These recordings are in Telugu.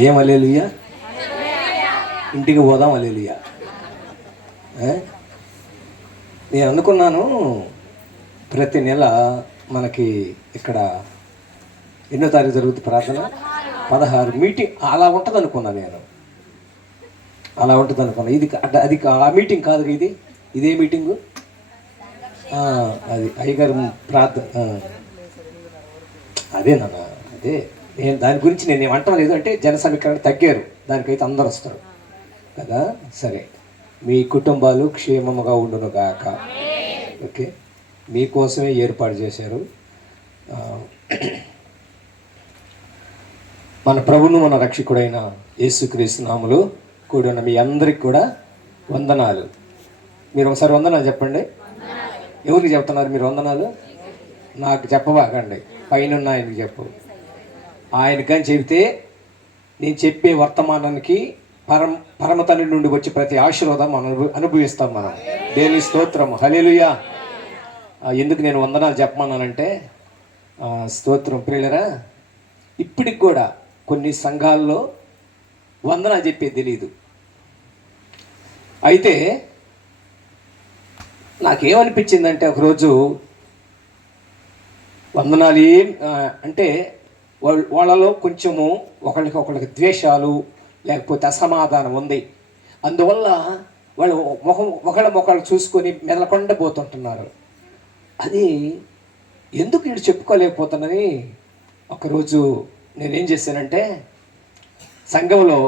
ఏం హల్లెలూయా? ఇంటికి పోదాం హల్లెలూయా. నేను అనుకున్నాను ప్రతి నెల మనకి ఇక్కడ ఎన్నో తారీఖు జరుగుతుంది ప్రార్థన, 16 మీటింగ్ అలా ఉంటుంది అనుకున్నాను నేను. అలా ఉంటుంది అనుకున్నాను. ఇది అది ఆ మీటింగ్ కాదు, ఇదే మీటింగు. అది అయ్యగారు ప్రార్థన అదే నాన్న. అదే నేను దాని గురించి నేను ఏమంటాం లేదు, అంటే జన సమీకరణ తగ్గారు, దానికైతే అందరు వస్తారు కదా. సరే, మీ కుటుంబాలు క్షేమముగా ఉండును గాక. ఓకే, మీకోసమే ఏర్పాటు చేశారు. మన ప్రభువును మన రక్షకుడైన యేసుక్రీస్తు నామములో కూడి ఉన్న మీ అందరికి కూడా వందనాలు. మీరు ఒకసారి వందనాలు చెప్పండి. ఎవరికి చెప్తున్నారు మీరు వందనాలు? నాకు చెప్పబాకండి, పైన ఆయనకి చెప్పు. ఆయనకని చెబితే నేను చెప్పే వర్తమానానికి పరమ తండ్రి నుండి వచ్చే ప్రతి ఆశీర్వాదం మనం అనుభవిస్తాం. మనం దేవుని స్తోత్రం, హల్లెలూయా. ఎందుకు నేను వందనాలు చెప్పమన్నానంటే, స్తోత్రం ప్రియులరా, ఇప్పటికి కూడా కొన్ని సంఘాల్లో వందనాలు చెప్పేది తెలియదు. అయితే నాకేమనిపించిందంటే, ఒకరోజు వందనాలు అంటే వాళ్ళలో కొంచెము ఒకళ్ళకి ద్వేషాలు లేకపోతే అసమాధానం ఉంది. అందువల్ల వాళ్ళు ఒకళ్ళు చూసుకొని మెదలకుండా పోతుంటున్నారు. అది ఎందుకు వీడు చెప్పుకోలేకపోతున్నానని ఒకరోజు నేనేం చేశానంటే, సంఘంలో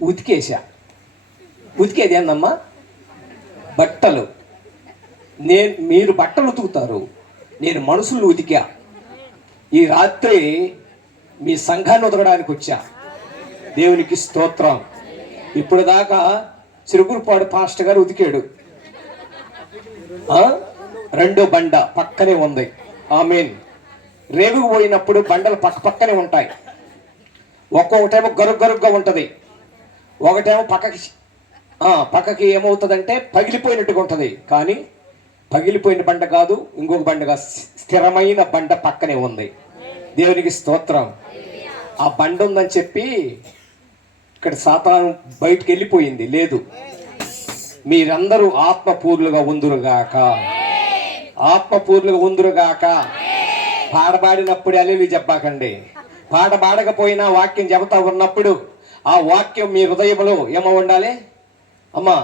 ఉతికేది ఏందమ్మా? బట్టలు. మీరు బట్టలు ఉతుకుతారు, నేను మనుషులు ఉతికా. ఈ రాత్రి మీ సంఘాన్ని ఉతకడానికి వచ్చా. దేవునికి స్తోత్రం. ఇప్పుడు దాకా చిరుగురుపాడు పాస్టర్ గారు ఉతికాడు, రెండో బండ పక్కనే ఉంది. ఆమేన్. రేవుకు పోయినప్పుడు బండలు పక్కనే ఉంటాయి. ఒక్కొక్కటేమో గరుగ్గా ఉంటుంది, ఒకటేమో పక్కకి ఏమవుతుందంటే పగిలిపోయినట్టుగా ఉంటుంది. కానీ పగిలిపోయిన బండ కాదు, ఇంకొక బండగా స్థిరమైన బండ పక్కనే ఉంది. దేవునికి స్తోత్రం. ఆ బండ ఉందని చెప్పి ఇక్కడ సాతాను బయటికి వెళ్ళిపోయింది లేదు. మీరందరూ ఆత్మపూర్లుగా ఉందురుగాక, ఆత్మపూర్లుగా ఉందురుగాక. పాడబాడినప్పుడు అలేవి చెప్పాకండి. పాడబాడకపోయినా వాక్యం చెబుతా ఉన్నప్పుడు ఆ వాక్యం మీ హృదయంలో ఏమో ఉండాలి అమ్మా.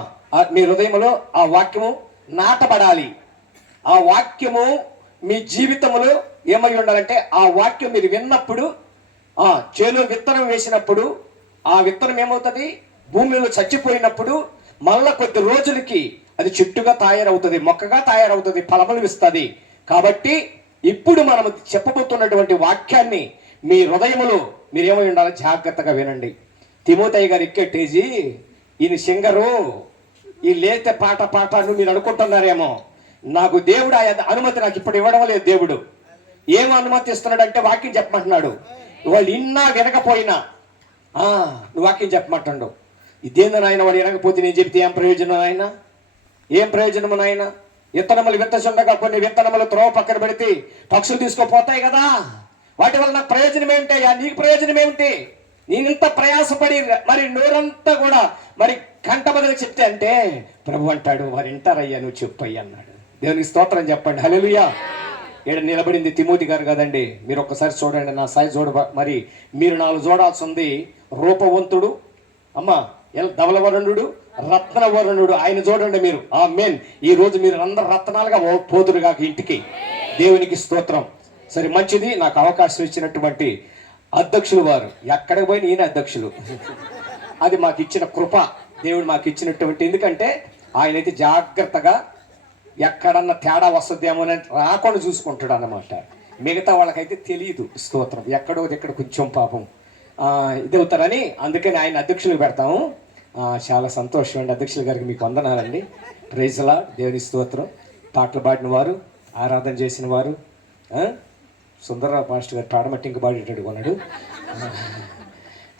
మీ హృదయంలో ఆ వాక్యము నాటబడాలి. ఆ వాక్యము మీ జీవితంలో ఏమై ఉండాలంటే, ఆ వాక్యం మీరు విన్నప్పుడు, చేలో విత్తనం వేసినప్పుడు ఆ విత్తనం ఏమవుతుంది? భూమిలో చచ్చిపోయినప్పుడు మళ్ళా కొద్ది రోజులకి అది చెట్టుగా తయారవుతుంది, మొక్కగా తయారవుతుంది, ఫలములు ఇస్తుంది. కాబట్టి ఇప్పుడు మనం చెప్పబోతున్నటువంటి వాక్యాన్ని మీ హృదయములో మీరు ఏమై ఉండాలి? జాగ్రత్తగా వినండి. తిమోతయ్య గారు ఎక్కేటేజీ ఈయన సింగరు, ఈ లేత పాట అని మీరు అనుకుంటున్నారేమో. నాకు దేవుడు అనుమతి నాకు ఇప్పుడు ఇవ్వడం లేదు. దేవుడు ఏం అనుమతి ఇస్తున్నాడంటే వాక్యం చెప్పమంటున్నాడు. వాళ్ళు ఇన్నా వినకపోయినా నువ్వు వాక్యం చెప్పమంటాడు. ఇదేందని ఆయన వాడు వినకపోతే నేను చెప్తే ఏం ప్రయోజనం ఆయన? ఏం ప్రయోజనము నాయన? విత్తనములు విత్తచుండగా కొన్ని విత్తనములు త్రోవ పక్కన పెడితే పక్షులు తీసుకుపోతాయి కదా. వాటి వల్ల నాకు ప్రయోజనం ఏమిటయ్యా? నీకు ప్రయోజనం ఏమిటి? నేను ఇంత ప్రయాసపడి మరి నోరంతా కూడా మరి కంట బదులు చెప్తే అంటే ప్రభు అంటాడు, వారు వింటారయ్యా, నువ్వు చెప్పయ్యా అన్నాడు. దేవునికి స్తోత్రం చెప్పండి, హల్లెలూయా. ఈడ నిలబడింది తిమోతి గారు కదండి. మీరు ఒక్కసారి చూడండి, నా సాయి మరి మీరు 4 చూడాల్సి ఉంది. రూపవంతుడు అమ్మా, ధవలవరుణుడు, రత్నవరుణుడు, ఆయన చూడండి మీరు. ఆమేన్. ఈ రోజు మీరు అందరు రత్నాలుగా పోతురు కాక ఇంటికి. దేవునికి స్తోత్రం. సరే, మంచిది. నాకు అవకాశం ఇచ్చినటువంటి అధ్యక్షులు వారు, ఎక్కడికి పోయిన ఈయన అధ్యక్షులు. అది మాకు ఇచ్చిన కృప, దేవుడు మాకు ఇచ్చినటువంటి. ఎందుకంటే ఆయనైతే జాగ్రత్తగా ఎక్కడన్నా తేడా వస్తుందేమో అని రాకుండా చూసుకుంటాడు అన్నమాట. మిగతా వాళ్ళకైతే తెలియదు. స్తోత్రం. ఎక్కడో ఇక్కడ కొంచెం పాపం ఇది అవుతారని అందుకని ఆయన అధ్యక్షులు పెడతాము. చాలా సంతోషం అండి. అధ్యక్షుల గారికి మీకు వందనాలండి. ప్రైజ్ లా, దేవుని స్తోత్రం. పాటలు పాడిన వారు, ఆరాధన చేసిన వారు, సుందరరావు పాస్టర్ గారు పాడమట్టి ఇంక పాడేటట్టు కొన్నాడు.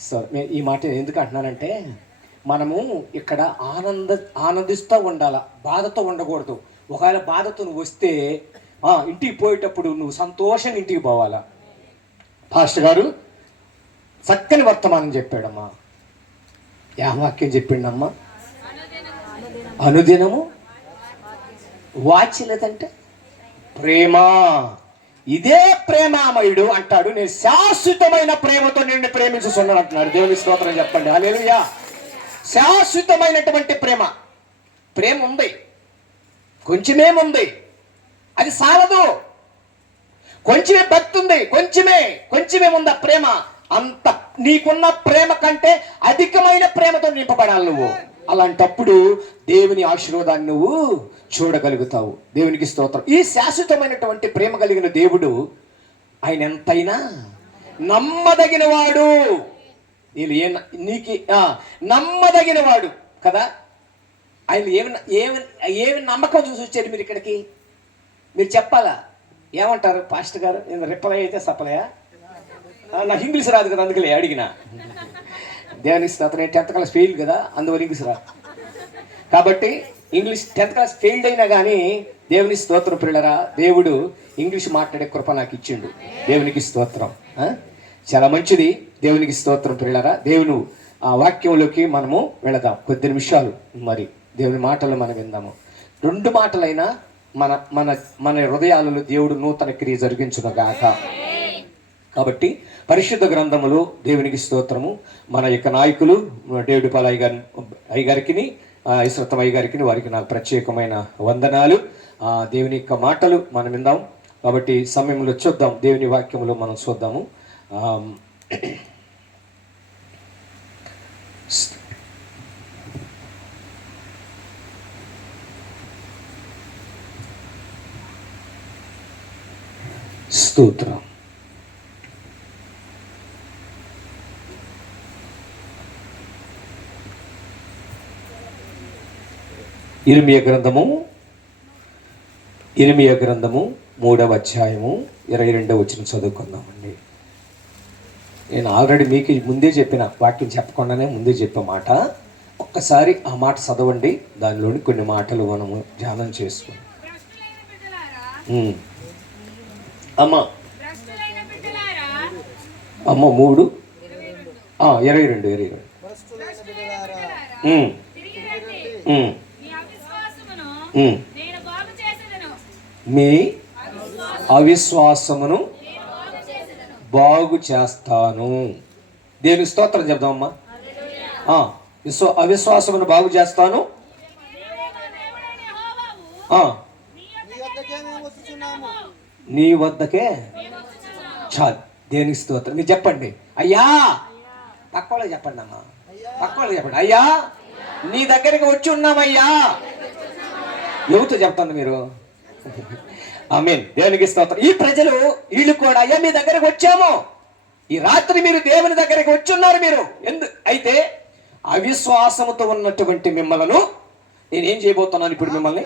సో ఈ మాట ఎందుకు అంటున్నానంటే, మనము ఇక్కడ ఆనందిస్తూ ఉండాలా, బాధతో ఉండకూడదు. ఒకవేళ బాధతో నువ్వు వస్తే ఇంటికి పోయేటప్పుడు నువ్వు సంతోషంగా ఇంటికి పోవాలా. పాస్టర్ గారు చక్కని వర్తమానం చెప్పాడమ్మా. యా వాక్యం చెప్పిండమ్మా? అనుదినము వాచిలేదంటే ప్రేమ. ఇదే ప్రేమామయుడు అంటాడు. నేను శాశ్వతమైన ప్రేమతో నిన్ను ప్రేమించుతున్నాను అంటున్నాడు. దేవుని స్తోత్రం చెప్పండి. హల్లెలూయా. శాశ్వతమైనటువంటి ప్రేమ. ప్రేమ ఉంది, కొంచెమేముంది, అది సాలదు. కొంచెమే భక్తి ఉంది, కొంచెమేముంది ఆ ప్రేమ. అంత నీకున్న ప్రేమ కంటే అధికమైన ప్రేమతో నింపబడాలి నువ్వు. అలాంటప్పుడు దేవుని ఆశీర్వాదాన్ని నువ్వు చూడగలుగుతావు. దేవునికి స్తోత్రం. ఈ శాశ్వతమైనటువంటి ప్రేమ కలిగిన దేవుడు ఆయన ఎంతైనా నమ్మదగిన వాడు. నీకు నమ్మదగిన వాడు కదా. ఆయన ఏమి నమ్మకం చూసి వచ్చారు మీరు ఇక్కడికి? మీరు చెప్పాలా? ఏమంటారు పాస్టర్ గారు? నేను రిప్లై అయితే సప్లయా? నాకు ఇంగ్లీష్ రాదు కదా, అందుకలే అడిగిన. దేవునికి స్తోత్రం. 10th క్లాస్ ఫెయిల్ కదా, అందువల్ల ఇంగ్లీష్ రాదు. కాబట్టి ఇంగ్లీష్ 10th క్లాస్ ఫెయిల్డ్ అయినా కానీ దేవుని స్తోత్రం పిల్లరా, దేవుడు ఇంగ్లీష్ మాట్లాడే కృప నాకు ఇచ్చిండు. దేవునికి స్తోత్రం. చాలా మంచిది. దేవునికి స్తోత్రం పిల్లరా. దేవుని ఆ వాక్యంలోకి మనము వెళదాం. కొద్ది నిమిషాలు మరి దేవుని మాటలు మనం విందాము. 2 మాటలైనా మన మన మన హృదయాలలో దేవుడు నూతన క్రియ జరిగించునుగాక. కాబట్టి పరిశుద్ధ గ్రంథములు దేవునికి స్తోత్రము. మన యొక్క నాయకులు డేవిడ్పాల్ అయ్యగారికి, ఇస్రతం అయ్యగారికి, వారికి నాకు ప్రత్యేకమైన వందనాలు. దేవుని యొక్క మాటలు మనం విందాం. కాబట్టి సమయంలో చూద్దాం, దేవుని వాక్యములో మనం చూద్దాము. స్తోత్రం. ఇర్మియా గ్రంథము 3వ అధ్యాయము 22వ వచనం చదువుకుందామండి. నేను ఆల్రెడీ మీకు ముందే చెప్పిన వాక్యం, చెప్పకుండానే ముందే చెప్పే మాట. ఒక్కసారి ఆ మాట చదవండి, దానిలోని కొన్ని మాటలు మనము ధ్యానం చేసుకుందాం. అమ్మ 3 22 మీ అవిశ్వాసమును బాగు చేస్తాను. దేవుని స్తోత్రం చెప్దామమ్మా. అవిశ్వాసమును బాగు చేస్తాను. నీ వద్దకే చాలు. దేనికి స్తోత్రం. మీరు చెప్పండి అయ్యా. పక్కవాళ్ళు చెప్పండి అమ్మా, పక్కవాళ్ళు చెప్పండి అయ్యా, నీ దగ్గరికి వచ్చి ఉన్నామయ్యా. ఎవరితో చెప్తాను మీరు? ఆమేన్. దేవునికి స్తోత్రం. ఈ ప్రజలు వీళ్ళు కూడా అయ్యా మీ దగ్గరకు వచ్చాము, ఈ రాత్రి మీరు దేవుని దగ్గరికి వచ్చి ఉన్నారు. మీరు అయితే అవిశ్వాసముతో ఉన్నటువంటి మిమ్మల్ని నేనేం చేయబోతున్నాను? ఇప్పుడు మిమ్మల్ని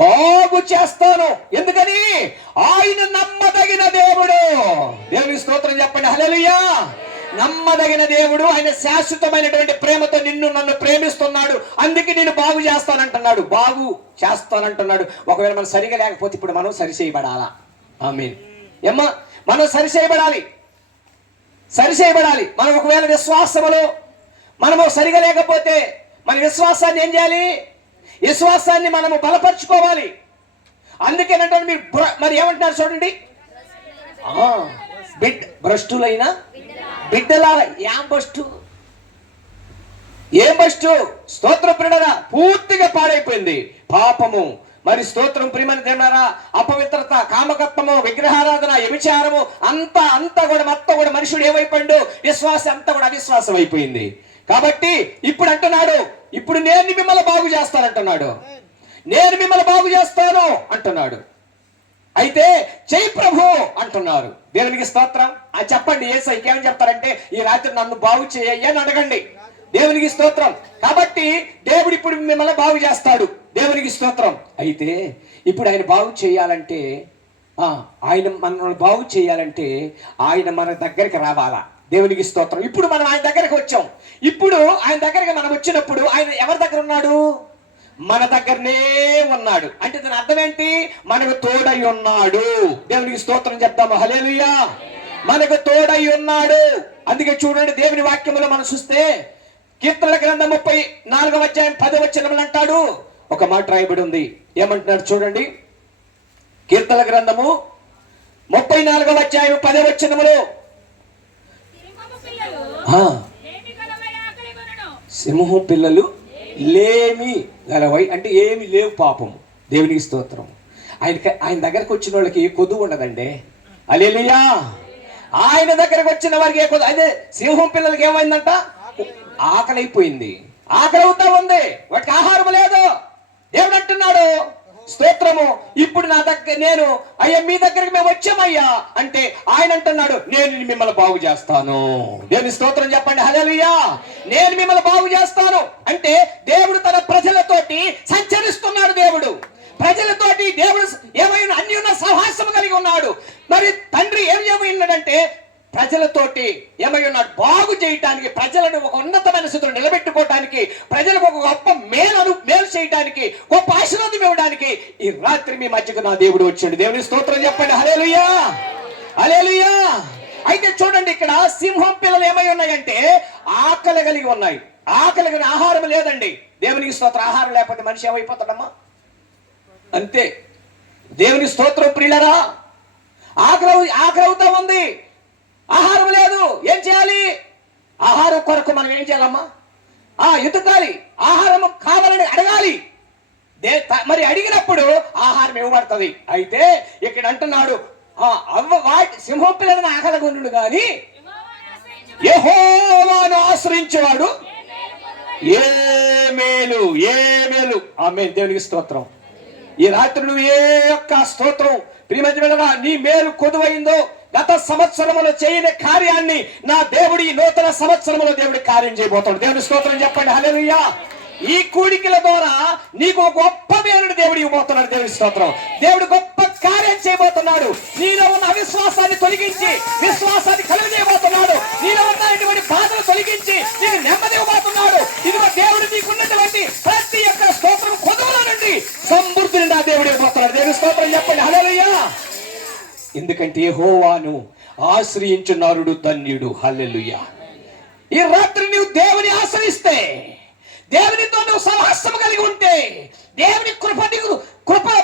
బాగు చేస్తాను. ఎందుకని? ఆయన నమ్మదగిన దేవుడు. దేవునికి స్తోత్రం చెప్పండి. హల్లెలూయా. నమ్మదగిన దేవుడు. ఆయన శాశ్వతమైనటువంటి ప్రేమతో నన్ను ప్రేమిస్తున్నాడు. అందుకే నేను బాగు చేస్తానంటున్నాడు. బాగు చేస్తానంటున్నాడు. ఒకవేళ మనం సరిగా లేకపోతే ఇప్పుడు మనం సరిచేయబడాలా? ఆమేన్. ఏమ్మా, మనం సరిచేయబడాలి. మనం ఒకవేళ విశ్వాసములో మనము సరిగా లేకపోతే మన విశ్వాసాన్ని ఏం చేయాలి? విశ్వాసాన్ని మనము బలపరుచుకోవాలి. అందుకేనంటే మీరు మరి ఏమంటున్నారు చూడండి. భ్రష్టులైన బిడ్డలారా. ఏం బస్టు? స్తోత్రం ప్రియులారా, పూర్తిగా పాడైపోయింది పాపము. మరి స్తోత్రం ప్రియమని తిన్నారా? అపవిత్రత, కామకత్వము, విగ్రహారాధన, వ్యభిచారము అంతా కూడా మనుషుడు ఏమైపోయిండు? విశ్వాసం అంతా కూడా అవిశ్వాసం అయిపోయింది. కాబట్టి ఇప్పుడు అంటున్నాడు, ఇప్పుడు నేను మిమ్మల్ని బాగు చేస్తానంటున్నాడు. నేను మిమ్మల్ని బాగు చేస్తాను అంటున్నాడు. అయితే చెయ్యి ప్రభు అంటున్నారు. దేవునికి స్తోత్రం. చెప్పండి యేసయ్యకి ఏమని చెప్తారంటే, ఈ రాత్రి నన్ను బాగు చేయయ్యా అని అడగండి. దేవునికి స్తోత్రం. కాబట్టి దేవుడు ఇప్పుడు మిమ్మల్ని బాగు చేస్తాడు. దేవునికి స్తోత్రం. అయితే ఇప్పుడు ఆయన బాగు చేయాలంటే, ఆయన మనల్ని బాగు చేయాలంటే ఆయన మన దగ్గరికి రావాలా? దేవునికి స్తోత్రం. ఇప్పుడు మనం ఆయన దగ్గరికి వచ్చాం. ఇప్పుడు ఆయన దగ్గరికి మనం వచ్చినప్పుడు ఆయన ఎవరి దగ్గర ఉన్నాడు? మన దగ్గరనే ఉన్నాడు. అంటే దాని అర్థం ఏంటి? మనకు తోడై ఉన్నాడు. దేవునికి స్తోత్రం చెప్తాము. హల్లెలూయా. మనకు తోడై ఉన్నాడు. అందుకే చూడండి, దేవుని వాక్యములో మనం చూస్తే కీర్తనల గ్రంథం 34వ అధ్యాయం 10వ వచనములు అంటాడు, ఒక మాట రాయబడి ఉంది. ఏమంటున్నాడు చూడండి, కీర్తనల గ్రంథము 34వ అధ్యాయం 10వ వచనములో, సింహం పిల్లలు లేమి గలవై, అంటే ఏమి లేవు పాపము. దేవునికి స్తోత్రం. ఆయన దగ్గరకు వచ్చిన వాళ్ళకి కొదువు ఉండదండి. హల్లెలూయా. ఆయన దగ్గరకు వచ్చిన వారికి కొద్దు. అదే సింహం పిల్లలకి ఏమైందంట, ఆకలి అయిపోయింది, ఆకలి అవుతా ఉంది, వాటికి ఆహారం లేదు. దేవుడు అంటున్నాడు, స్తోత్రము, ఇప్పుడు నా దగ్గర నేను అయ్యా మీ దగ్గరికి మేము వచ్చామయ్యా అంటే ఆయన అంటున్నాడు, నేను మిమ్మల్ని బాగు చేస్తాను. దేవుని స్తోత్రం చెప్పండి. హల్లెలూయా. నేను మిమ్మల్ని బాగు చేస్తాను అంటే దేవుడు తన ప్రజలతోటి సంచరిస్తున్నాడు. దేవుడు ప్రజలతోటి దేవుడు ఏమైనా అన్యోన్య సహవాసం కలిగి ఉన్నాడు. మరి తండ్రి ఏమైనాడంటే ప్రజలతోటి ఏమై ఉన్నాడు, బాగు చేయటానికి, ప్రజలను ఒక ఉన్నతమైన స్థితిలో నిలబెట్టుకోవటానికి, ప్రజలకు ఒక గొప్ప మేలు చేయడానికి, గొప్ప ఆశీర్వాదం ఇవ్వడానికి ఈ రాత్రి మీ మధ్యకు నా దేవుడు వచ్చాడు. దేవుని స్తోత్రం చెప్పండి. హల్లెలూయా, హల్లెలూయా. అయితే చూడండి, ఇక్కడ సింహం పిల్లలు ఏమై ఉన్నాయంటే ఆకలి కలిగి ఉన్నాయి. ఆకలి కలిగిన ఆహారం లేదండి. దేవునికి స్తోత్రం. ఆహారం లేకపోతే మనిషి ఏమైపోతాడమ్మా, అంతే. దేవుని స్తోత్రం ప్రియులరా. ఆకలి అవుతా ఉంది, ఆహారం లేదు. ఏం చేయాలి? ఆహారం కొరకు మనం ఏం చేయాలమ్మా, ఎతకాలి, ఆహారం కావాలని అడగాలి. మరి అడిగినప్పుడు ఆహారం ఇవ్వబడుతుంది. అయితే ఇక్కడ అంటున్నాడు, సింహం పిల్లలను ఆకలి కొనుడు కానీ యెహోవాను ఆశ్రయించేవాడు ఏ మేలు, ఏ మేలు. ఆమేన్. దేవునికి స్తోత్రం. ఈ రాత్రి నువ్వు ఏ యొక్క స్తోత్రం ప్రియమైన నీ మేలు కొదువైందో, గత సంవత్సరములో చేయని కార్యాన్ని నా దేవుడు ఈ నూతన సంవత్సరంలో దేవుడి కార్యం చేయబోతాడు. దేవుని స్తోత్రం చెప్పండి. హల్లెలూయా. ఈ కూడికల ద్వారా నీకు గొప్ప మేలుడు దేవుడు ఇవ్వబోతున్నాడు. దేవుని స్తోత్రం. దేవుడు గొప్ప కార్యం చేయబోతున్నాడు. నీలో ఉన్న అవిశ్వాసాన్ని తొలగించి విశ్వాసాన్ని కలుగజేయబోతున్నాడు. నీలో ఉన్నటువంటి బాధలు తొలగించి నీకు నెమ్మది ఇవ్వబోతున్నాడు. ఇదిగో దేవుడు నీకున్నటువంటి ప్రతి ఒక్క స్తోత్రం కొదువుల నుండి సమృద్ధిని నా దేవుడు ఇవ్వబోతున్నాడు. దేవుని స్తోత్రం చెప్పండి. హల్లెలూయా. ఎందుకంటే యెహోవాను ఆశ్రయించు నరుడు ధన్యుడు. హల్లెలూయా. ఈ రాత్రి నువ్వు దేవుని ఆశ్రయిస్తే, దేవునితో నువ్వు సహవాసం కలిగి ఉంటే, దేవుని కృప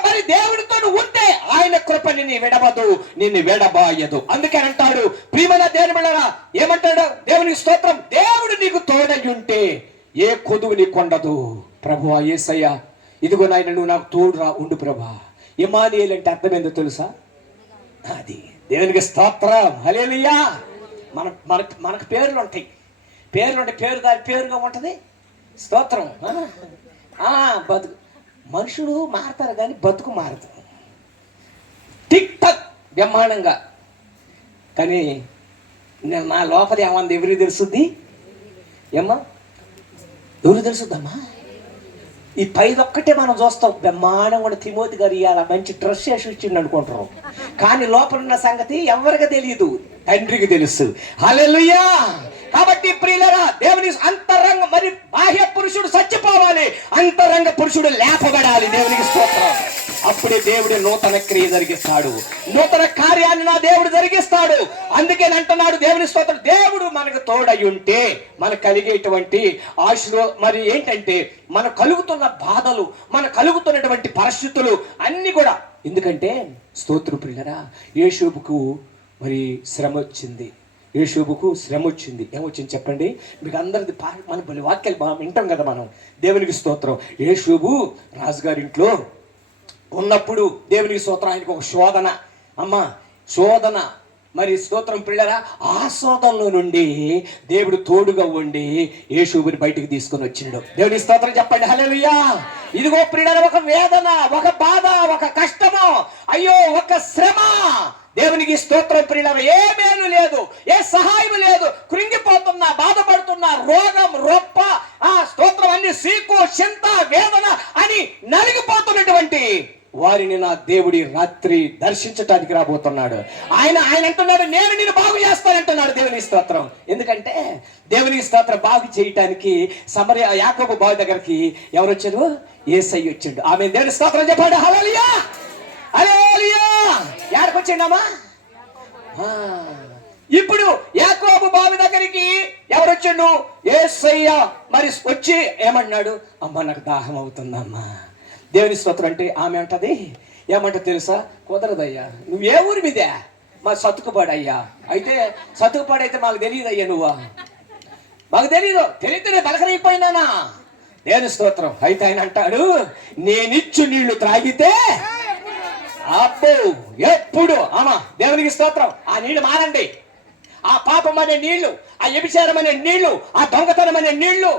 మరి దేవునితో నువ్వు ఉంటే ఆయన కృప నిన్ను విడవదు, నిన్ను విడబాయదు. అందుకే అంటాడు ప్రియమైన దేవుని బిడ్డలారా, ఏమంటాడు? దేవునికి స్తోత్రం. దేవుడు నీకు తోడై ఉంటే ఏ కొదువు నీకు ఉండదు. ప్రభువా యేసయ్య, ఇదిగో నాయన నువ్వు నాకు తోడురా ఉండు ప్రభా. ఇమ్మానుయేలు అంటే అర్థం ఏందో తెలుసా? అది దేవునికి స్తోత్రం. హల్లెలూయా. మనకు పేర్లు ఉంటాయి, పేరు దాని పేరుగా ఉంటుంది. స్తోత్రం. బతుకు మనుషుడు మారుతారు కానీ బతుకు మారదు. టిక్ టక్ బ్రహ్మాండంగా. కానీ నా లోపల ఏమన్నా ఎవరికి తెలుస్తుంది? ఏమ్మా ఎవరు తెలుసుద్దమ్మా? ఈ పైదొక్కటే మనం చూస్తాం. బ్రహ్మాండం కూడా తిమోతి గారు ఇవాళ మంచి డ్రెస్ చేసి ఇచ్చిండు అనుకుంటారు, కానీ లోపల ఉన్న సంగతి ఎవరికి తెలియదు, తండ్రికి తెలుసు. హల్లెలూయా. కాబట్టి ప్రియులరా, దేవుని అంతరంగ మరి బాహ్య పురుషుడు చచ్చిపోవాలి, అంతరంగ పురుషుడు లేపబడాలి. దేవునికి స్తోత్రం. అప్పుడే దేవుడు నూతన క్రియ జరిగిస్తాడు, నూతన కార్యాన్ని నా దేవుడు జరిగిస్తాడు. అందుకే అంటున్నాడు దేవుని స్తోత్రం. దేవుడు మనకు తోడై ఉంటే మనకు కలిగేటువంటి ఆశలు మరి ఏంటంటే, మన కలుగుతున్న బాధలు, మన కలుగుతున్నటువంటి పరిస్థితులు అన్ని కూడా. ఎందుకంటే స్తోత్రం ప్రియులరా, యేషోబుకు మరి శ్రమ వచ్చింది. యేషోబుకు శ్రమ వచ్చింది. ఏమొచ్చింది చెప్పండి? మీకు అందరిది మన బలి వాక్యాలు బాగా వింటాం కదా మనం. దేవునికి స్తోత్రం. యేషోబు రాజుగారి ఇంట్లో ఉన్నప్పుడు దేవునికి స్తోత్రం, ఆయనకు ఒక శోధన. శోధన మరి స్తోత్రం ప్రియులరా, ఆ శోధనలో నుండి దేవుడు తోడుగా ఉండి యేషోబుని బయటికి తీసుకొని వచ్చిండు. దేవుని స్తోత్రం చెప్పండి. హల్లెలూయా. ఇదిగో ప్రియులరా, ఒక వేదన, ఒక బాధ, ఒక కష్టము, అయ్యో ఒక శ్రమ. దేవునికి స్తోత్రం ప్రియులరా. ఏ మేలు లేదు, ఏ సహాయం లేదు. కృంగిపోతున్నా, బాధపడుతున్నా, రోగం, రొప్ప, స్తోత్రం అన్ని సీకు, చింత, వేదన అని నలిగిపోతున్నటువంటి వారిని నా దేవుడి రాత్రి దర్శించటానికి రాబోతున్నాడు. ఆయన అంటున్నాడు, నేను నిన్ను బాగు చేస్తానంటున్నాడు. దేవుని స్తోత్రం. ఎందుకంటే దేవుని స్తోత్రం బాగు చేయటానికి సమరయ యాకోబు బావి దగ్గరికి ఎవరు వచ్చారు? యేసయ్య వచ్చిండు. ఆమె దేవుని స్తోత్రం చెప్పండి. హల్లెలూయా, హల్లెలూయా. ఎక్కడికి వచ్చిండమ్మా? ఇప్పుడు యాకోబు బావి దగ్గరికి ఎవరు వచ్చిండు? యేసయ్య. మరి వచ్చి ఏమన్నాడు? అమ్మ నాకు దాహం అవుతుందమ్మా. దేవుని స్తోత్రం అంటే ఆమె అంటది ఏమంట తెలుసా? కుదరదయ్యా, నువ్వు ఏ ఊరి మీదే? మా సతుకుపాడయ్యా. అయితే సతుకుపాడైతే మాకు తెలియదయ్యా, నువ్వు మాకు తెలియదు నేను బలకరైపోయినానా? దేవుని స్తోత్రం. అయితే ఆయన అంటాడు, నేనిచ్చు నీళ్లు త్రాగితే అబ్బో ఎప్పుడు అమ్మా. దేవునికి స్తోత్రం. ఆ నీళ్లు మారండి. ఆ పాపం అనే నీళ్లు, ఆ వ్యభిచారం అనే నీళ్లు, ఆ దొంగతనం అనే నీళ్లు,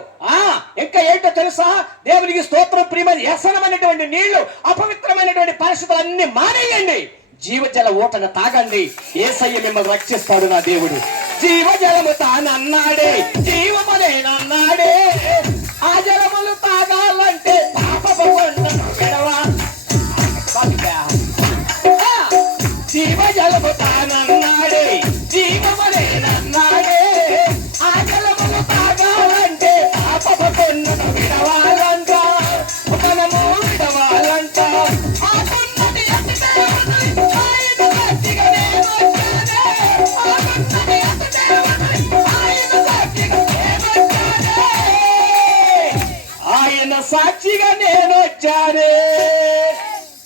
ఇంకా ఏంటో తెలుసా? దేవునికి స్తోత్రం. ప్రియమైన వ్యసనం అనేటువంటి నీళ్లు, అపవిత్రమైనటువంటి పరిస్థితులన్నీ మానేయండి. జీవజల ఊటను తాగండి. యేసయ్య మిమ్మల్ని రక్షిస్తాడు. నా దేవుడు జీవజలము తానన్నాడే, జీవమునేనన్నాడే. ఆ జలములు తాగాలంటే పాపపు విడవా. జీవజలము తానన్నాడే, జీవమునేనన్నాడే. ఆ జలములు తాగాలంటే పాపపు విడవాలంట, మనము విడవాలంట. సాక్షిగా నేను వచ్చానే.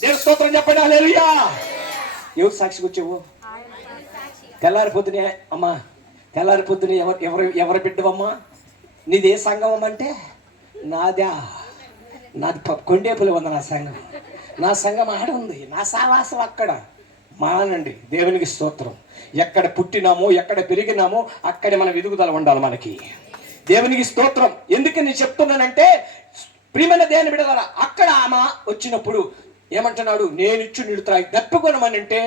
దేవుని స్తోత్రం చెప్పండి. హల్లెలూయా. ఎవరు సాక్షిగా వచ్చావు? తెల్లారి పొద్దునే అమ్మా, తెల్లారి పొద్దునే ఎవరు బిడ్డవమ్మా? నీది ఏ సంఘం అంటే? నాది కొండేపులు ఉంది నా సంఘం. నా సంఘం ఆడ ఉంది, నా సావాసం అక్కడ. మానండి. దేవునికి స్తోత్రం. ఎక్కడ పుట్టినామో, ఎక్కడ పెరిగినామో అక్కడే మన ఎదుగుదల ఉండాలి మనకి. దేవునికి స్తోత్రం. ఎందుకు నేను చెప్తున్నానంటే, ప్రియమైన దేవుని బిడ్డలారా, అక్కడ ఆమె వచ్చినప్పుడు ఏమంటున్నాడు? నేనిచ్చు నీళ్ళు త్రాగి దప్పుకొనమని అంటే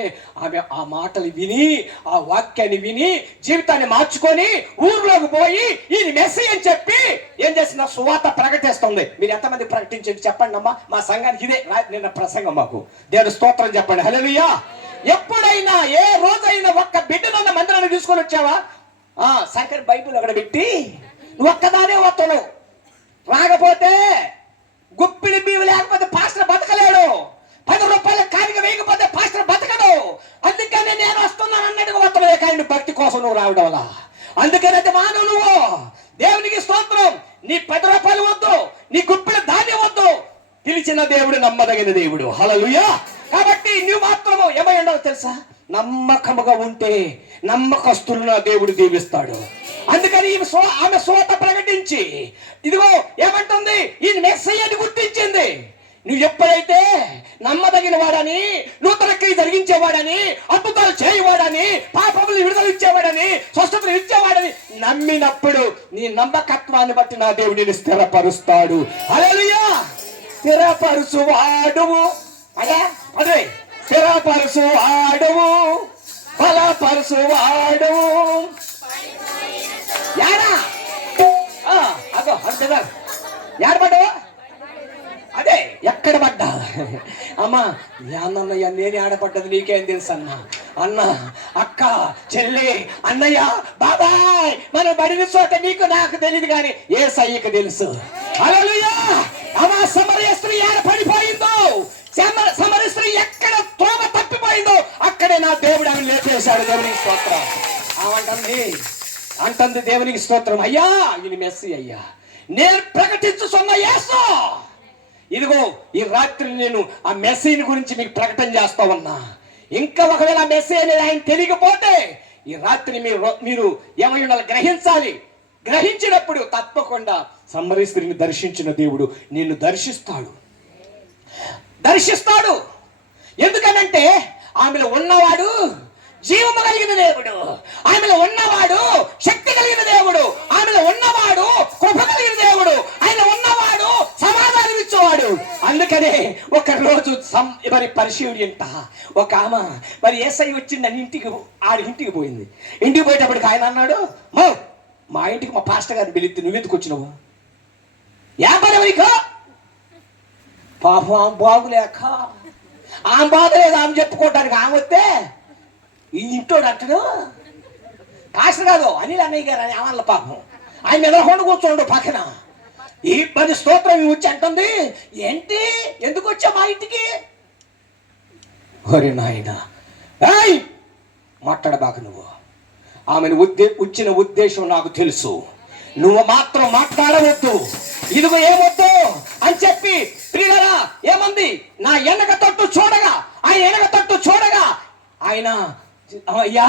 ఆమె ఆ మాటలు విని, ఆ వాక్యాన్ని విని జీవితాన్ని మార్చుకొని ఊర్లోకి పోయి ఈయన మెస్సీయ అని చెప్పి ఏం చేసిన? సువార్త ప్రకటిస్తుంది. మీరు ఎంతమంది ప్రకటించండి చెప్పండి అమ్మా. మా సంఘానికి ఇదే నిన్న ప్రసంగం. మాకు దేవుని స్తోత్రం చెప్పండి. హల్లెలూయా. ఎప్పుడైనా ఏ రోజైనా ఒక్క బిడ్డనన్న మందిరాన్ని తీసుకొని వచ్చావా? శంకర్ బైబిల్ అక్కడ పెట్టి నువ్వు ఒక్కదానే వస్తాను. రాకపోతే గుప్పిడి బీవు లేకపోతే పాస్టర్ బతకలేడు. 10 రూపాయల కానిక వేయకపోతే పాస్టర్ బతకడు. అందుకనే నేను వస్తున్నాను అన్నట్టుగా వస్తున్నావు. కానీ భక్తి కోసం నువ్వు రావడం వల్ల. అందుకనైతే మానవు నువ్వు. దేవునికి స్తోత్రం. నీ 10 రూపాయలు వద్దు, నీ గుప్పిడి ధాన్యం వద్దు. పిలిచిన దేవుడు నమ్మదగిన దేవుడు. హల్లెలూయా. కాబట్టి నువ్వు మాత్రము ఏమై ఉండాలో తెలుసా? నమ్మకముగా ఉంటే నమ్మకస్తులు నా దేవుడు దీవిస్తాడు. అందుకని ఆమె సువార్త ప్రకటించి ఇదిగో ఏమంటుంది? ఈయన మెస్సయ్యని గుర్తించింది. నువ్వు ఎప్పుడైతే నమ్మదగిన వాడని, నూతన క్రియ జరిగించేవాడని, అద్భుతాలు చేయవాడని, పాపములు విడుదల ఇచ్చేవాడని, స్వస్థతలు ఇచ్చేవాడని నమ్మినప్పుడు నీ నమ్మకత్వాన్ని బట్టి నా దేవుడు నిన్ను స్థిరపరుస్తాడు. హల్లెలూయా. స్థిరపరుచువాడువు అదే స్థిరపరుచువాడువు, బలపరుచువాడువు. యాడా అదో అంతేదా? ఏడబడ్డావా? అదే ఎక్కడ పడ్డా? అమ్మా అన్నయ్య నేనే ఆడపడ్డది నీకేం తెలుసు అన్న. అన్న, అక్క, చెల్లి, అన్నయ్య, బాబాయ్ మనం పడిన చోట నీకు నాకు తెలియదు కానీ యేసయ్యకు తెలుసు. హల్లెలూయా. అమ్మా సమరయ స్త్రీ ఏడ పడిపోయిందో, సమరయ స్త్రీ ఎక్కడ త్రోవ తప్పిపోయిందో అక్కడే నా దేవుడు ఆమె లేపేశాడు. దేవునికి స్తోత్రం. అంటుంది దేవునికి స్తోత్రం. అయ్యా ఈయన మెస్సీ అయ్యా, నేను ప్రకటించుతున్న యేసు. ఇదిగో ఈ రాత్రి నేను ఆ మెస్సీని గురించి మీకు ప్రకటన చేస్తా ఉన్నా. ఇంకా ఒకవేళ మెస్సీ అనేది ఆయన తెలియకపోతే ఈ రాత్రి మీరు ఏమై ఉండాలి? గ్రహించాలి. గ్రహించినప్పుడు తప్పకుండా సమరయ స్త్రీని దర్శించిన దేవుడు నిన్ను దర్శిస్తాడు. ఎందుకనంటే ఆమెలో ఉన్నవాడు జీవము కలిగిన దేవుడు, ఆమెలో ఉన్నవాడు శక్తి కలిగిన దేవుడు, ఆమెలో ఉన్నవాడు కృప కలిగిన దేవుడు, ఆయన ఉన్నవాడు సమాధానం ఇచ్చేవాడు. అందుకనే ఒక రోజు మరి పరిశీలింట ఒక ఆమె మరి యేసయ్య వచ్చిందని ఇంటికి పోయింది. ఇంటికి పోయేటప్పటికి ఆయన అన్నాడు, మా ఇంటికి మా పాస్టర్ గారిని పిలిస్తే నువ్వెందుకు వచ్చినావు? యాభై పాపం ఆమె బాగులేక ఆమె బాధ లేదు ఆమె చెప్పుకోవటానికి. ఆమె వస్తే ఈ ఇంటోడు అంటాడు పాస్టర్ కాదు అనిల్ అన్నయ్య గారు అని ఆమె పాపం ఆయన ఎదరకుండా కూర్చోండు పక్కన. ఈ 10 స్తోత్రం వచ్చి అంటుంది, ఏంటి ఎందుకు వచ్చా మా ఇంటికి? ఒరే నాయన మాట్లాడబాక నువ్వు. ఆమెను వచ్చిన ఉద్దేశం నాకు తెలుసు. నువ్వు మాత్రం మాట్లాడవద్దు, ఇదిగో ఏమొద్దు అని చెప్పి ప్రియులారా ఏమంది, నా వెనక తట్టు చూడగా, ఆయన వెనక తట్టు చూడగా ఆయన అయ్యా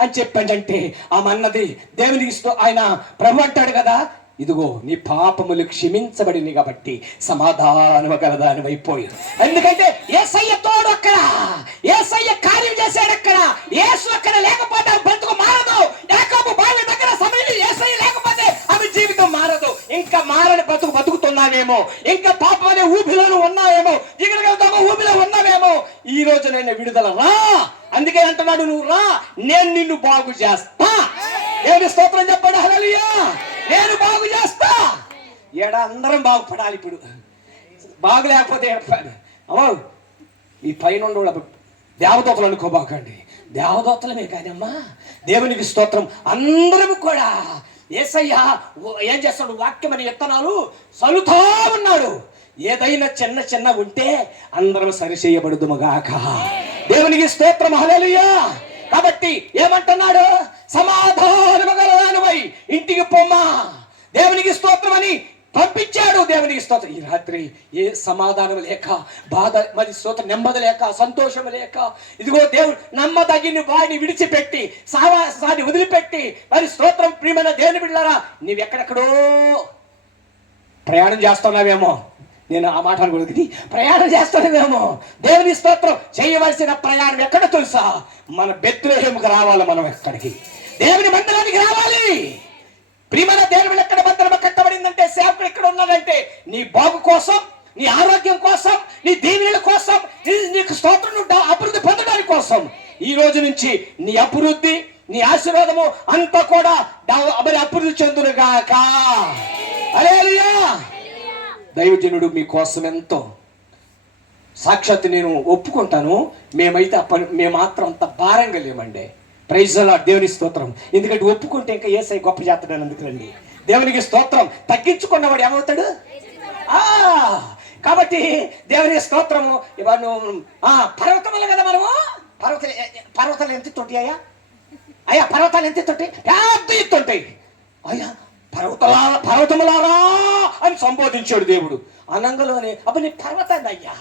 అని చెప్పాడంటే ఆమె అన్నది దేవునికి ఆయన ప్రభు అంటాడు కదా, ఇదిగో నీ పాపములు క్షమించబడింది కాబట్టి సమాధానము గలదాని అయిపోయి. ఎందుకంటే యేసయ్య తోడు అక్కడ, యేసయ్య కార్యం చేశాడు అక్కడ. యేసు అక్కడ లేకపోతే బ్రతుకు మారదు. యాకోబు బావి దగ్గర సమయంలో యేసయ్య లేకపోతే ఆమె జీవితం మారదు. ఇంకా మారని బతుకుతున్నావేమో, ఇంకా పాపం అనే ఊపిలోను ఉన్నావేమో, దిగలుగుతామో ఊపిలో ఉన్నావేమో. ఈ రోజు నేను విడుదల రా, అందుకే అంటున్నాడు, నువ్వు రా, నేను నిన్ను బాగు చేస్తా. దేవుని స్తోత్రం చెప్పండి. హల్లెలూయా. నేను బాగు చేస్తా. అందరం బాగుపడాలి. ఇప్పుడు బాగు లేకపోతే అమ్మో, ఈ పైన దేవదూతలు అనుకోబాకండి, దేవదూతలమే కాదమ్మా. దేవునికి స్తోత్రం. అందరం కూడా యేసయ్య ఏం చేస్తాడు, వాక్యం అనే విత్తనాలు చల్లుతా ఉన్నాడు. ఏదైనా చిన్న ఉంటే అందరం సరిచేయబడుదుముగాక. దేవునికి స్తోత్రం. హల్లెలూయా. కాబట్టి ఏమంటున్నాడు, సమాధానము గలదానివై ఇంటికి పొమ్మా. దేవునికి స్తోత్రం అని పంపించాడు. దేవునికి స్తోత్రం. ఈ రాత్రి ఏ సమాధానం లేక, బాధ మరి స్తోత్రం, నెమ్మది లేక, సంతోషం లేక, ఇదిగో దేవుడు నమ్మదగిన వాడిని విడిచిపెట్టి, సావాసాన్ని వదిలిపెట్టి మరి స్తోత్రం ప్రియమైన దేవుని బిడ్డలారా నీవెక్కడెక్కడో ప్రయాణం చేస్తున్నావేమో. నేను ఆ మాట అనుకోలేదు, ప్రయాణం చేస్తున్నావేమో. దేవుని స్తోత్రం. చేయవలసిన ప్రయాణం ఎక్కడ తెలుసా? మన బెత్లెహేముకు రావాలి. మనం ఎక్కడికి? దేవుని మందిరానికి రావాలి. ప్రియమైన దేవుని ఎక్కడ మందిరం కట్టబడిందంటే, సేవకుడు ఎక్కడ ఉన్నాడంటే నీ బాగు కోసం, నీ ఆరోగ్యం కోసం, నీ దీవెనల కోసం, నీకు స్తోత్రం అభివృద్ధి పొందడానికి కోసం. ఈ రోజు నుంచి నీ అభివృద్ధి, నీ ఆశీర్వాదము అంతా కూడా మరి అభివృద్ధి చెందునుగాక. హల్లెలూయా. దైవజనుడు మీకోసం ఎంతో సాక్షాత్ నేను ఒప్పుకుంటాను. మేము మాత్రం అంత భారంగా లేమండి. Praise the lord. దేవుని స్తోత్రం. ఎందుకంటే ఒప్పుకుంటే ఇంకా యేసయ్య గొప్ప చేస్తాడని అందుకురండి. దేవునికి స్తోత్రం. తగ్గించుకున్నవాడు ఏమవుతాడు? కాబట్టి దేవుని స్తోత్రము. ఇవాళ పర్వతములు కదా మనము. పర్వతాలు ఎంత తొట్టి అయ్యా పర్వతాలు ఎంత తొట్టి? పెద్ద ఎత్తుంటాయి. అయ్యా పర్వతములారా అని సంబోధించాడు దేవుడు. అనంగలోనే అప్పుడు నీ పర్వతాన్ని అయ్యా,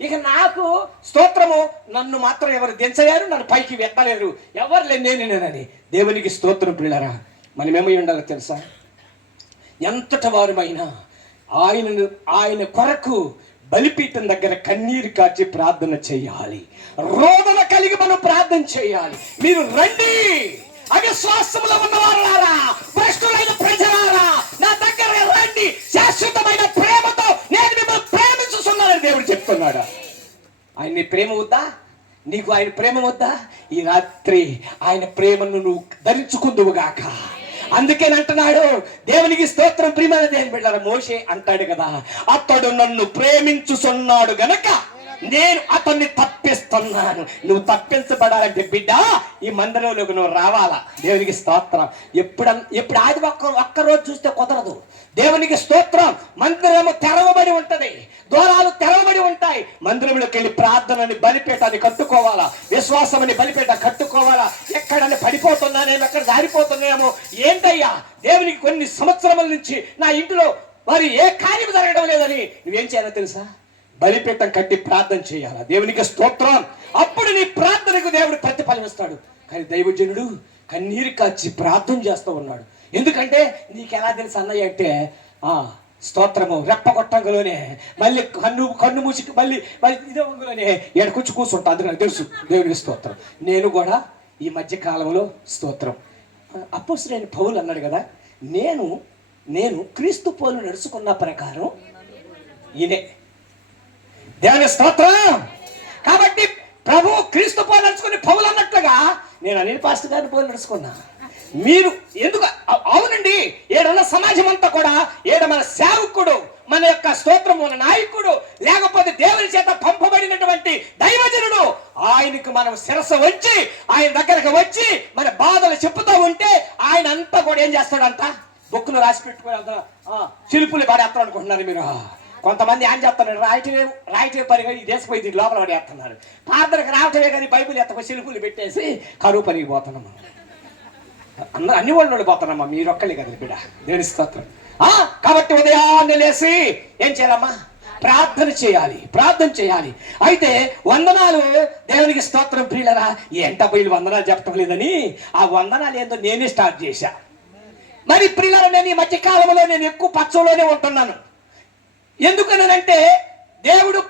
ఇక నాకు స్తోత్రము, నన్ను మాత్రం ఎవరు దించలేరు, నన్ను పైకి ఎత్తలేరు, ఎవరు నేనేనని. దేవునికి స్తోత్రం. పిల్లరా మనమేమై ఉండాలో తెలుసా? ఎంతటి వారమైనా ఆయన కొరకు బలిపీఠం దగ్గర కన్నీరు కాచి ప్రార్థన చేయాలి. రోదన కలిగి మనం ప్రార్థన చేయాలి. మీరు రండి అవిశ్వాసంలో ఉన్నవారులారా, భ్రష్టులైన ప్రజలారా, నా దగ్గర రండి, శాశ్వతమైన ప్రేమతో నేను మిమ్మల్ని ప్రేమించుతున్నానని దేవుడు చెప్తున్నాడు. ఆయన్ని ప్రేమ వద్దా? నీకు ఆయన ప్రేమ వద్దా? ఈ రాత్రి ఆయన ప్రేమను నువ్వు ధరించుకుందువుగాక. అందుకేనంటున్నాడు దేవునికి స్తోత్రం. ప్రియమైన దేవుని బిడ్డలారా, మోషే అంటాడు కదా, అతడు నన్ను ప్రేమించుచున్నాడు గనక నేను అతన్ని తప్పిస్తున్నాను. నువ్వు తప్పించబడాలంటే బిడ్డ ఈ మందిరంలోకి నువ్వు రావాలా. దేవునికి స్తోత్రం. ఎప్పుడు ఆది ఒక్కరోజు చూస్తే కుదరదు. దేవునికి స్తోత్రం. మందిరము తెరవబడి ఉంటది, ద్వారాలు తెరవబడి ఉంటాయి. మందిరంలోకి వెళ్ళి ప్రార్థనని బలిపీఠాన్ని కట్టుకోవాలా, విశ్వాసమని బలిపీఠ కట్టుకోవాలా. ఎక్కడని పడిపోతున్నానేమో, ఎక్కడ జారిపోతున్నాయేమో, ఏంటయ్యా దేవునికి కొన్ని సంవత్సరముల నుంచి నా ఇంటిలో మరి ఏ కార్యం జరగడం లేదని నువ్వేం చేయాలో తెలుసా? బలిపీఠం కట్టి ప్రార్థన చేయాలా. దేవునికి స్తోత్రం. అప్పుడు నీ ప్రార్థనకు దేవుడు ప్రతిఫలం ఇస్తాడు. కానీ దైవజనుడు కన్నీరు కాచి ప్రార్థన చేస్తూ ఉన్నాడు. ఎందుకంటే నీకు ఎలా తెలుసు అన్నయ్య అంటే, స్తోత్రము రెప్పగొట్టంగలోనే మళ్ళీ కన్ను మూసికి మళ్ళీ ఇదే వంగులోనే ఎడకొచ్చి కూర్చుంటా. అందుకు నాకు తెలుసు. దేవునికి స్తోత్రం. నేను కూడా ఈ మధ్య కాలంలో స్తోత్రం అపోస్తలుడైన పౌలు అన్నాడు కదా, నేను క్రీస్తు పోలు నడుచుకున్న ప్రకారం ఈయనే. దేవుని స్తోత్రం. కాబట్టి ప్రభు క్రీస్తు పోలు నడుచుకుని పౌలు అన్నట్లుగా నేను అనిల్ పాస్టర్ గారిని పోలు నడుచుకున్నా. మీరు ఎందుకు? అవునండి, ఏడున్న సమాజం అంతా కూడా మన సేవకుడు, మన యొక్క స్తోత్రము, మన నాయకుడు, లేకపోతే దేవుని చేత పంపబడినటువంటి దైవజనుడు, ఆయనకు మనం శిరస్సు వంచి ఆయన దగ్గరకు వచ్చి మన బాధలు చెప్పుతూ ఉంటే ఆయన అంతా కూడా ఏం చేస్తాడంట? బుక్కులు రాసి పెట్టుకుని అంత చిలుపులు పడేస్తాం అనుకుంటున్నారు మీరు. కొంతమంది ఏం చేస్తున్నారు? రాయటమే పనిగా ఈ దేశపోయి దీని లోపల పడేస్తున్నారు. ప్రార్థనకు రావటమే కానీ బైబిల్ ఎత్తకు చిలుపులు పెట్టేసి కరువు పనికి పోతున్నాం. అందరూ అన్ని వాళ్ళు పోతారమ్మా, మీరు ఒక్కలే కదా బిడ్డ. దేవుని స్తోత్రం. కాబట్టి ఉదయాన్నే లేసి ఏం చేయాలమ్మా? ప్రార్థన చేయాలి, ప్రార్థన చేయాలి. అయితే వందనాలు దేవునికి స్తోత్రం ప్రియులరా. ఎంట వీళ్ళు వందనాలు చెప్పడం లేదని ఆ వందనాలు ఏందో నేనే స్టార్ట్ చేశా. మరి ప్రియులరా, నేను ఈ మధ్యకాలంలో నేను ఎక్కువ పచ్చలోనే ఉంటున్నాను. ఎందుకనంటే దేవుడు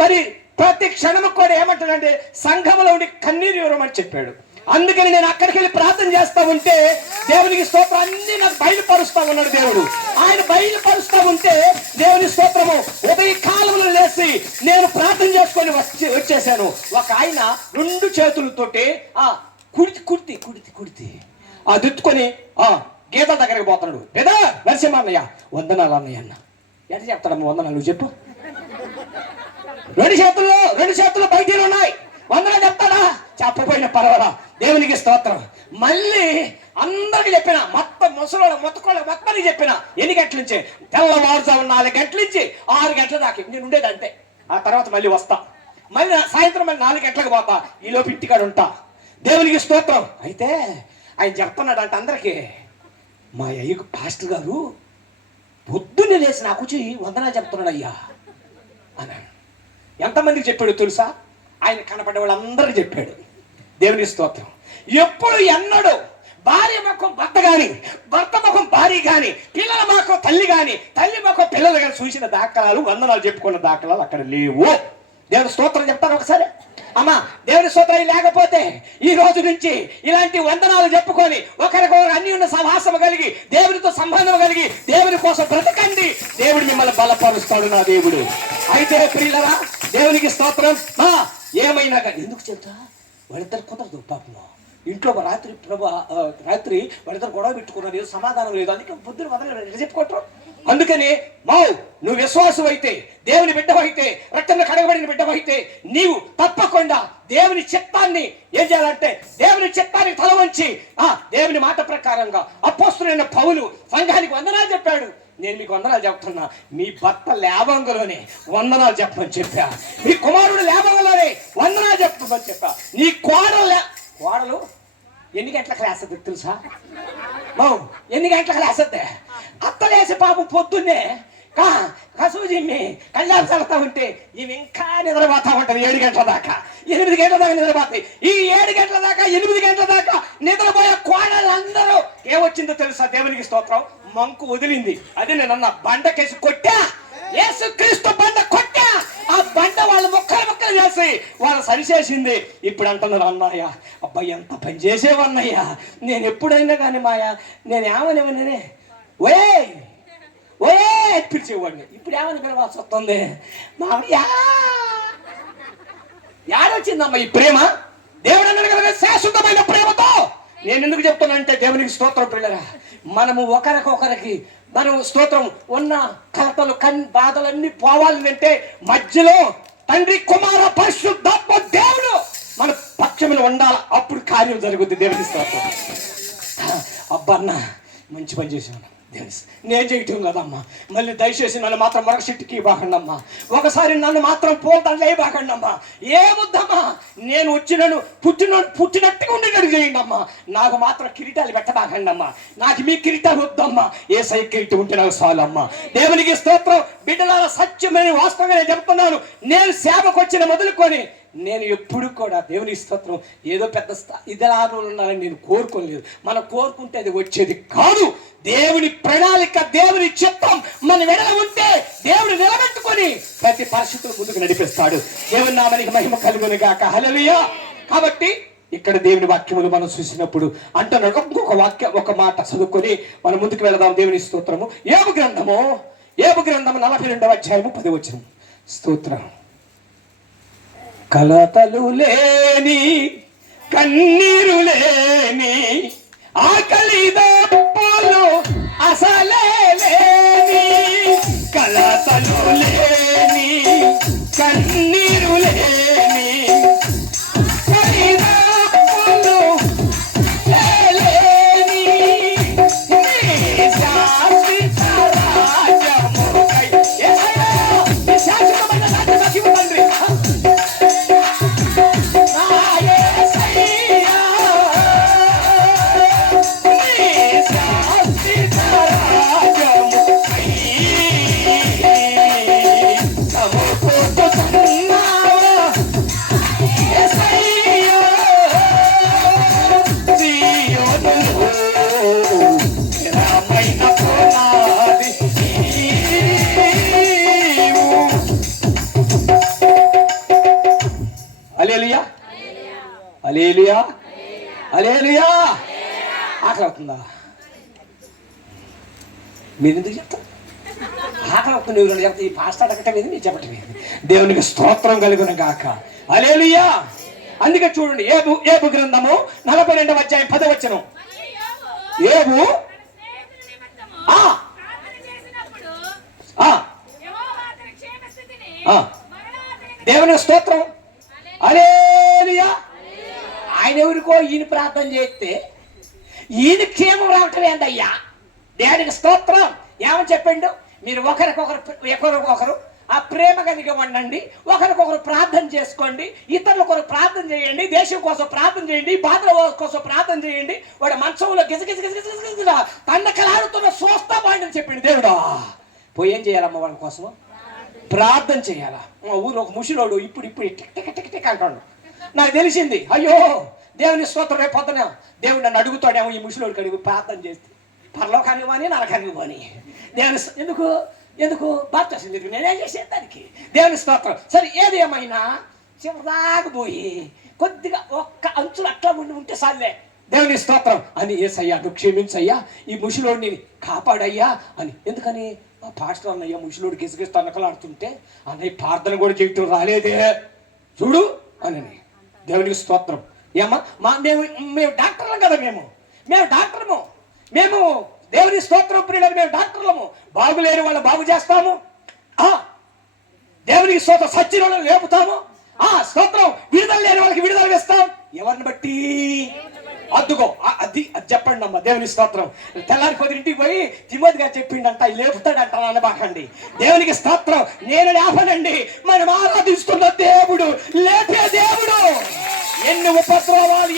మరి ప్రతి క్షణము కూడా ఏమంటాడంటే సంఘములో ఉండి కన్నీరు ఇవ్వమని చెప్పాడు. అందుకని నేను అక్కడికి వెళ్ళి ప్రార్థన చేస్తా ఉంటే దేవునికి స్తోత్రం అన్ని నాకు బయలుపరుస్తా ఉన్నాడు దేవుడు. ఆయన బయలుపరుస్తా ఉంటే దేవుని స్తోత్రము ఉదయ కాలంలో లేచి నేను ప్రార్థన చేసుకొని వచ్చేసాను. ఒక ఆయన 2 చేతులతోటి కుడితి దుత్తుకొని గీతల దగ్గరికి పోతున్నాడు. పెదా నరసింహ అన్నయ్య వందనాలు అన్నయ్య అన్న. ఎట్లా చెప్తాడమ్మా వందనాలు? నువ్వు చెప్పు. 2 చేతుల్లో బయటలు ఉన్నాయి. వందనాలు చెప్తాడా? చెప్పపోయిన పర్వాలా. దేవునికి స్తోత్రం. మళ్ళీ అందరికి చెప్పిన, మొత్తం ముసలోళ్ళ మొత్తకోళ్ళ మొత్తానికి చెప్పిన. ఎన్ని గంటల నుంచి? తెల్లవారుజాము 4 గంటల నుంచి 6 గంటల దాకా నేను ఉండేది అంతే. ఆ తర్వాత మళ్ళీ వస్తా, మళ్ళీ సాయంత్రం మళ్ళీ 4 గంటలకు పోతా. ఈలోపు ఇంటికాడ ఉంటా. దేవునికి స్తోత్రం. అయితే ఆయన చెప్తున్నాడు అంటే అందరికీ, మా అయ్యకు పాస్టర్ గారు పొద్దున్నే లేచి నాకు వచ్చి వందనాలు చెప్తున్నాడు అయ్యా అన్నాడు. ఎంతమందికి చెప్పాడు తెలుసా? ఆయన కనపడే వాళ్ళందరికీ చెప్పాడు. దేవుని స్తోత్రం. ఎప్పుడు ఎన్నడూ భార్య ముఖం భర్త గాని, భర్త ముఖం భార్య గాని, పిల్లల ముఖం తల్లి గాని, తల్లి ముఖం పిల్లలు గాని చూసిన దాఖలాలు, వందనాలు చెప్పుకున్న దాఖలాలు అక్కడ లేవు. దేవుని స్తోత్రం చెప్తాను ఒకసారి. అమ్మా దేవుని స్తోత్రం లేకపోతే ఈ రోజు నుంచి ఇలాంటి వందనాలు చెప్పుకొని ఒకరికొకరు అన్యోన్య సహవాసం కలిగి దేవునితో సంబంధం కలిగి దేవుని కోసం బ్రతకండి. దేవుడు మిమ్మల్ని బలపరుస్తాడు నా దేవుడు. అయితే ప్రియులరా, దేవునికి స్తోత్రం. ఏమైనా కానీ ఎందుకు చెప్తా, వాళ్ళిద్దరు కుదరదు పాపం. ఇంట్లో రాత్రి వాళ్ళిద్దరు గొడవ పెట్టుకున్నారు, ఏదో సమాధానం లేదు. అందుకే బుద్ధులు వదల చెప్పుకోవటం. అందుకని నువ్వు విశ్వాసం అయితే, దేవుని బిడ్డవైతే, రక్తంలో కడగబడిన బిడ్డవైతే నీవు తప్పకుండా దేవుని చిత్తాన్ని ఏం చేయాలంటే దేవుని చిత్తానికి తల వంచి దేవుని మాట ప్రకారంగా అపోస్తలుడైన పౌలు సంఘానికి వందనాలు చెప్పాడు. నేను మీకు వందనాలు చెప్తున్నా. మీ భర్త లేవంగలోనే వందనాలు చెప్పమని చెప్పా. మీ కుమారుడు లేవంగలోనే వందనాలు చెప్పమని చెప్పా. నీ కోడలు ఎన్ని గంటల క్లాస్ వద్ద తెలుసా? ఎన్ని గంటల క్లాస్ వద్దే? అత్తలేసి పాపం పొద్దున్నే కసూజిమ్మి కళ్యాణం చదువుతా ఉంటే ఇవి ఇంకా నిద్రపోతా ఉంటుంది 7 గంటల దాకా, 8 గంటల దాకా నిద్రపోతాయి. ఈ 7 గంటల దాకా 8 గంటల దాకా నిద్రపోయే కోడలందరూ ఏమొచ్చిందో తెలుసా? దేవునికి స్తోత్రం. మంకు వదిలింది. అది నేను అన్న బండకేసి కొట్టా, యేసుక్రీస్తు బండ కొట్టా. ఆ బండ వాళ్ళు ముక్కలు చేసి వాళ్ళు సరిచేసింది. ఇప్పుడు అంటున్నారు, అన్నయ్య అబ్బాయి ఎంత పని చేసేవన్నయ్యా, నేను ఎప్పుడైనా కానీ మాయా నేను ఏమనేమనే ఓయే పిలిచేవాడిని. ఇప్పుడు ఏమని పిలవాల్సి వస్తుంది? మామయ్యా యాడొచ్చిందమ్మా ఈ ప్రేమ? దేవుడు అన్నాడు కదా శాశ్వతమైన ప్రేమతో. నేను ఎందుకు చెప్తున్నానంటే దేవునికి స్తోత్రం పిల్లరా, మనము ఒకరికొకరికి మనం స్తోత్రం ఉన్న కలతలు బాధలన్నీ పోవాలి అంటే మధ్యలో తండ్రి కుమార పరిశుద్ధాత్మ దేవుడు మన పక్షంలో ఉండాలి. అప్పుడు కార్యం జరుగుద్ది. దేవుని స్తోత్రం. అబ్బా అన్న మంచి పని చేసాను. నేను చేయటం కదమ్మా, మళ్ళీ దయచేసి నన్ను మాత్రం మరొక సిట్టుకి బాకండమ్మా, ఒకసారి నన్ను మాత్రం పోల్దండలే బాకండమ్మా. ఏముద్దమ్మా, నేను వచ్చినను పుట్టినట్టుగా ఉండేటట్టు చేయండి అమ్మా. నాకు మాత్రం కిరీటాలు పెట్టబాకండమ్మా. నాకు మీ కిరీటాలు వద్దమ్మా. ఏ సై కిరీటం ఉంటే నాకు చాలమ్మా. దేవునికి స్తోత్రం. బిడ్డలారా, సత్యమైన వాస్తవంగా నేను చెప్తున్నాను. నేను సేవకు వచ్చిన మొదలుకొని నేను ఎప్పుడు కూడా దేవుని స్తోత్రం ఏదో పెద్ద ఇదిలాగా ఉండాలని నేను కోరుకోలేదు. మనం కోరుకుంటే అది వచ్చేది కాదు. దేవుని ప్రణాళిక, దేవుని చిత్తం మన వెడల ఉంటే దేవుడు నిలబెట్టుకొని ప్రతి పరిస్థితులు ముందుకు నడిపిస్తాడు. దేవుని నామానికి మహిమ కలుగును గాక. హల్లెలూయా. కాబట్టి ఇక్కడ దేవుని వాక్యములు మనం చూసినప్పుడు అంటున్నాడు. ఒక మాట చదువుకొని మనం ముందుకు వెళదాం. దేవుని స్తోత్రము. యోబు గ్రంథము 42వ అధ్యాయము 10వ వచనం. స్తోత్రం. కలతలు లేని, కన్నీరు లేని, ఆకలి దప్పులు అసలే లేని, కలతలు లేని, కన్నీరు లేని, ఆకలి దప్పులు లేని, నీ శాశ్వత రాజ్యముకై యేసయ్యా, నీ శాశ్వతమైన రాజ్యముకి తండ్రి. మీరు ఎందుకు చెప్తారు? ఆకలి ఒక్క నువ్వు చెప్తా, ఈ పాస్టర్ అడగటం ఏది, మీరు చెప్పటం ఏది? దేవునికి స్తోత్రం కలుగును గాక. హల్లెలూయా. అందుకే చూడండి, ఏబు గ్రంథము 42వ అధ్యాయం 10వ వచనం. ఏబు దేవుని స్తోత్రం. హల్లెలూయా. ఆయన ఎవరికో ఈయన ప్రార్థన చేస్తే ఈయన క్షేమం రావటం ఏందయ్యా? దేవునికి స్తోత్రం. ఏమని చెప్పిండు? మీరు ఒకరికొకరు ఆ ప్రేమ కలిగి ఉండండి, ఒకరికొకరు ప్రార్థన చేసుకోండి, ఇతరుల కొరకు ప్రార్థన చేయండి, దేశం కోసం ప్రార్థన చేయండి, బాధల కోసం ప్రార్థన చేయండి. వాడు మంచంలో గిజగిజగిజగిజ తండకలాడుతున్న స్వస్థ వాడిని చెప్పిండు దేవుడా. పోయి ఏం చేయాలమ్మ వాళ్ళ కోసం? ప్రార్థన చేయాలా? మా ఊరు ఒక ముషిలోడు ఇప్పుడు టిక్ టిక్ టిక్ అంటాడు. నాకు తెలిసింది, అయ్యో దేవుని స్తోత్రం, రేపు పొద్దున దేవుడు నన్ను అడుగుతాడేమో ఈ ముషిలోడికి అడుగు ప్రార్థన చేస్తే, పరలోకానికి పోని నరకానికి పోని. దేవుని ఎందుకు బాప్తిసం ఎందుకు? నేనేం చేసేది దానికి? దేవుని స్తోత్రం. సరే, ఏది ఏమైనా చివరాకపోయి కొద్దిగా ఒక్క అంచులు అట్లా ఉంటే సాలే దేవుని స్తోత్రం అని, ఏసయ్యా నువ్వు క్షమించయ్యా, ఈ ముషిలోడిని కాపాడయ్యా అని. ఎందుకని? మా పాస్టర్ అన్నయ్య ముషిలోడు గిసగిస్తూ తనకలాడుతుంటే అన్నయ్య ప్రార్థన కూడా చేయటం రాలేదే చూడు అని. దేవునికి స్తోత్రం. ఏమ్మా మేము డాక్టర్లం కదా, మేము డాక్టర్ము, మేము దేవుని స్తోత్రం ప్రియులని, మేము డాక్టర్లము. బాగులేని వాళ్ళని బాగు చేస్తాము, దేవునికి స్తోత్రం. సచ్చిన వాళ్ళని లేపుతాము, స్తోత్రం. విడుదల లేని వాళ్ళకి విడుదల వేస్తాం. ఎవరిని బట్టి? అద్దుకో, అది చెప్పండి అమ్మ. దేవుని స్తోత్రం. తెల్లారి 10 పోయి తిమోతి గారు చెప్పిండంట, లేపుతాడంట అనబాకండి. దేవునికి స్తోత్రం. నేను లేపనండి, మనం ఆరాధిస్తున్న దేవుడు లేపే దేవుడు. ఎన్ని ఉపద్రవాలు,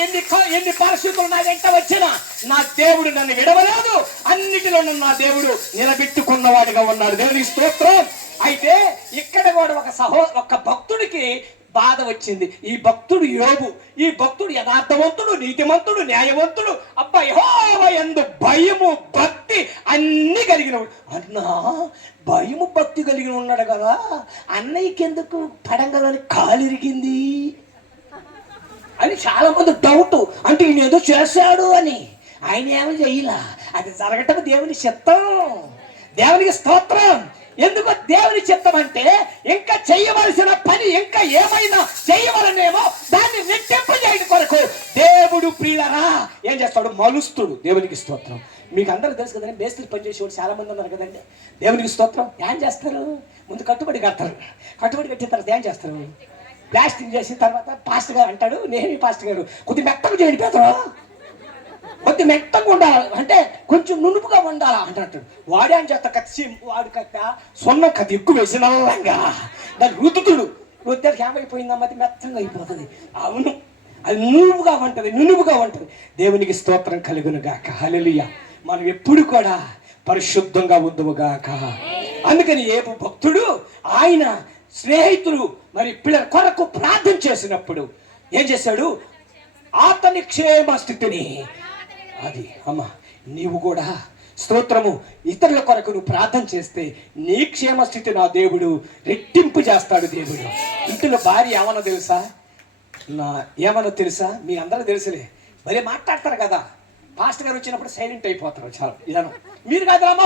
ఎన్ని పరిస్థితులు నా వెంట వచ్చినా నా దేవుడు నన్ను విడవలేదు. అన్నిటిలో నా దేవుడు నిలబెట్టుకున్నవాడిగా ఉన్నాడు. దేవునికి స్తోత్రం. అయితే ఇక్కడ కూడా ఒక భక్తుడికి బాధ వచ్చింది. ఈ భక్తుడు యోబు. ఈ భక్తుడు యథార్థవంతుడు, నీతిమంతుడు, న్యాయవంతుడు. అబ్బా, యెహోవా యందు భయము భక్తి అన్ని కలిగిన. అన్నా భయము భక్తి కలిగిన ఉన్నాడు కదా, అన్నయ్యకెందుకు పడంగలని కాలిరిగింది అని చాలా మంది డౌట్. అంటే ఈయన ఏదో చేశాడు అని. ఆయన ఏమో చెయ్యలా, అది జరగటం దేవుని చిత్తం. దేవునికి స్తోత్రం. ఎందుకు దేవుని చిత్తం అంటే ఇంకా చేయవలసిన పని ఇంకా ఏమైనా చేయవలనేమో దాన్ని రెట్టింపు చేయడం కొరకు దేవుడు ప్రియులరా ఏం చేస్తాడు? మలుస్తుడు. దేవునికి స్తోత్రం. మీకు అందరూ తెలుసు కదండి, మేస్త్రి పనిచేసేవాడు చాలా మంది ఉన్నారు కదండి. దేవునికి స్తోత్రం. ఏం చేస్తారు? ముందు కట్టుబడి కడతారు. కట్టుబడి కట్టిన తర్వాత ఏం చేస్తారు? ప్లాస్టింగ్ చేసిన తర్వాత పాస్టర్ గారు అంటాడు, నేను పాస్టర్ గారు కొద్దిగా మెత్తగా చేయండి పేదరా, కొద్ది మెత్తగా ఉండాలి, అంటే కొంచెం నునుపుగా ఉండాలా అంటాడు. వాడే అని చేస్తా కత్తి, వాడు కట్ట సొన్న కత్తి ఎక్కువ వేసిన దాన్ని రుతుతుడు. రుద్దానికి ఏమైపోయిందమ్మా, అది మెత్తంగా అయిపోతుంది. అవును, అది నునుపుగా ఉంటుంది. దేవునికి స్తోత్రం కలుగును గాక. హల్లెలూయా. మనం ఎప్పుడు కూడా పరిశుద్ధంగా ఉందుము గాక. అందుకని ఏ భక్తుడు ఆయన స్నేహితులు మరి పిల్లల కొరకు ప్రార్థన చేసినప్పుడు ఏం చేశాడు? అతని క్షేమ స్థితిని, అది అమ్మ నీవు కూడా స్తోత్రము, ఇతరుల కొరకు నువ్వు ప్రార్థన చేస్తే నీ క్షేమ స్థితి నా దేవుడు రెట్టింపు చేస్తాడు. దేవుడు ఇంటిలో భార్య ఏమన్నా తెలుసా? మీ అందరూ తెలుసులే, భలే మాట్లాడతారు కదా. పాస్టర్ గారు వచ్చినప్పుడు సైలెంట్ అయిపోతారు చాలా. ఇదను మీరు కాదు అమ్మ,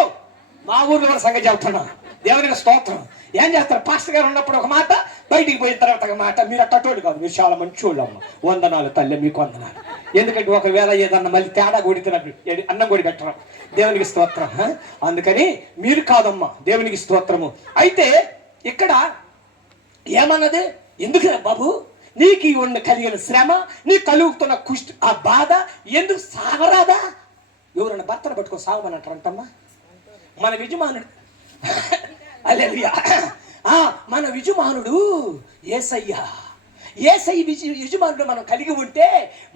మా ఊర్లో కూడా సంగతి చెప్తున్నా. దేవునికి స్తోత్రం. ఏం చేస్తారు? పాస్టర్ గారు ఉన్నప్పుడు ఒక మాట, బయటికి పోయిన తర్వాత ఒక మాట. మీరు అట్టోడు కాదు, మీరు చాలా మంచోళ్ళు అమ్మ. వందనాలు తల్లి, మీకు వందనాలు. ఎందుకంటే ఒకవేళ ఏదన్నా మళ్ళీ తేడా కొడితే అన్నం కొడి పెట్టడం. దేవునికి స్తోత్రం. అందుకని మీరు కాదమ్మా, దేవునికి స్తోత్రము. అయితే ఇక్కడ ఏమన్నది? ఎందుకు బాబు నీకు కలిగిన శ్రమ, నీకు కలుగుతున్న కుష్టి ఆ బాధ ఎందుకు సాగరాదా? ఎవరన్నా భర్తను పట్టుకొని సాగమని అంటారంటమ్మా. మన యజమానుడు హల్లెలూయా, మన యజమానుడు యేసయ్య. యజమానుడు మనం కలిగి ఉంటే,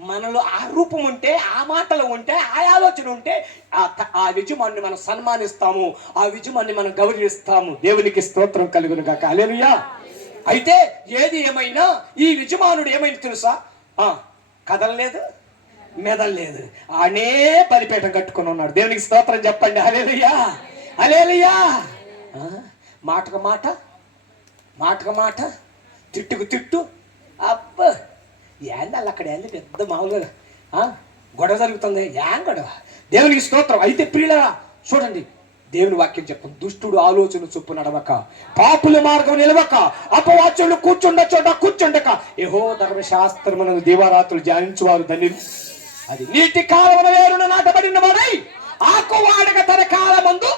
మనలో ఆ రూపం ఉంటే, ఆ మాటలు ఉంటే, ఆ ఆలోచన ఉంటే ఆ యజమానుని మనం సన్మానిస్తాము, ఆ యజమానుని మనం గౌరవిస్తాము. దేవునికి స్తోత్రం కలుగును గాక. హల్లెలూయా. అయితే ఏది ఏమైనా ఈ యజమానుడు ఏమైంది తెలుసా? కదలలేదు, మెదలలేదు, ఆనే బలిపీఠం కట్టుకుని ఉన్నాడు. దేవునికి స్తోత్రం చెప్పండి. హల్లెలూయా, హల్లెలూయా. మాటకు మాట, తిట్టుకు తిట్టు. అబ్బా ఏంది అలా అక్కడ ఏంది పెద్ద మామూలుగా గొడవ జరుగుతుంది. ఏం గొడవ? దేవునికి స్తోత్రం. అయితే ప్రియులరా చూడండి, దేవుని వాక్యం చెప్తాం, దుష్టుడు ఆలోచన చొప్పు నడవక, పాపుల మార్గం నిలవక, అపవాచ్యులు కూర్చుండక యెహోవా ధర్మశాస్త్రమును దీవారాత్రులు ధ్యానించువారు ధన్యులు. అది నీటి కాలమున వేరున నాటబడిన వాడై ఆకు వాడక తన కాలమందు.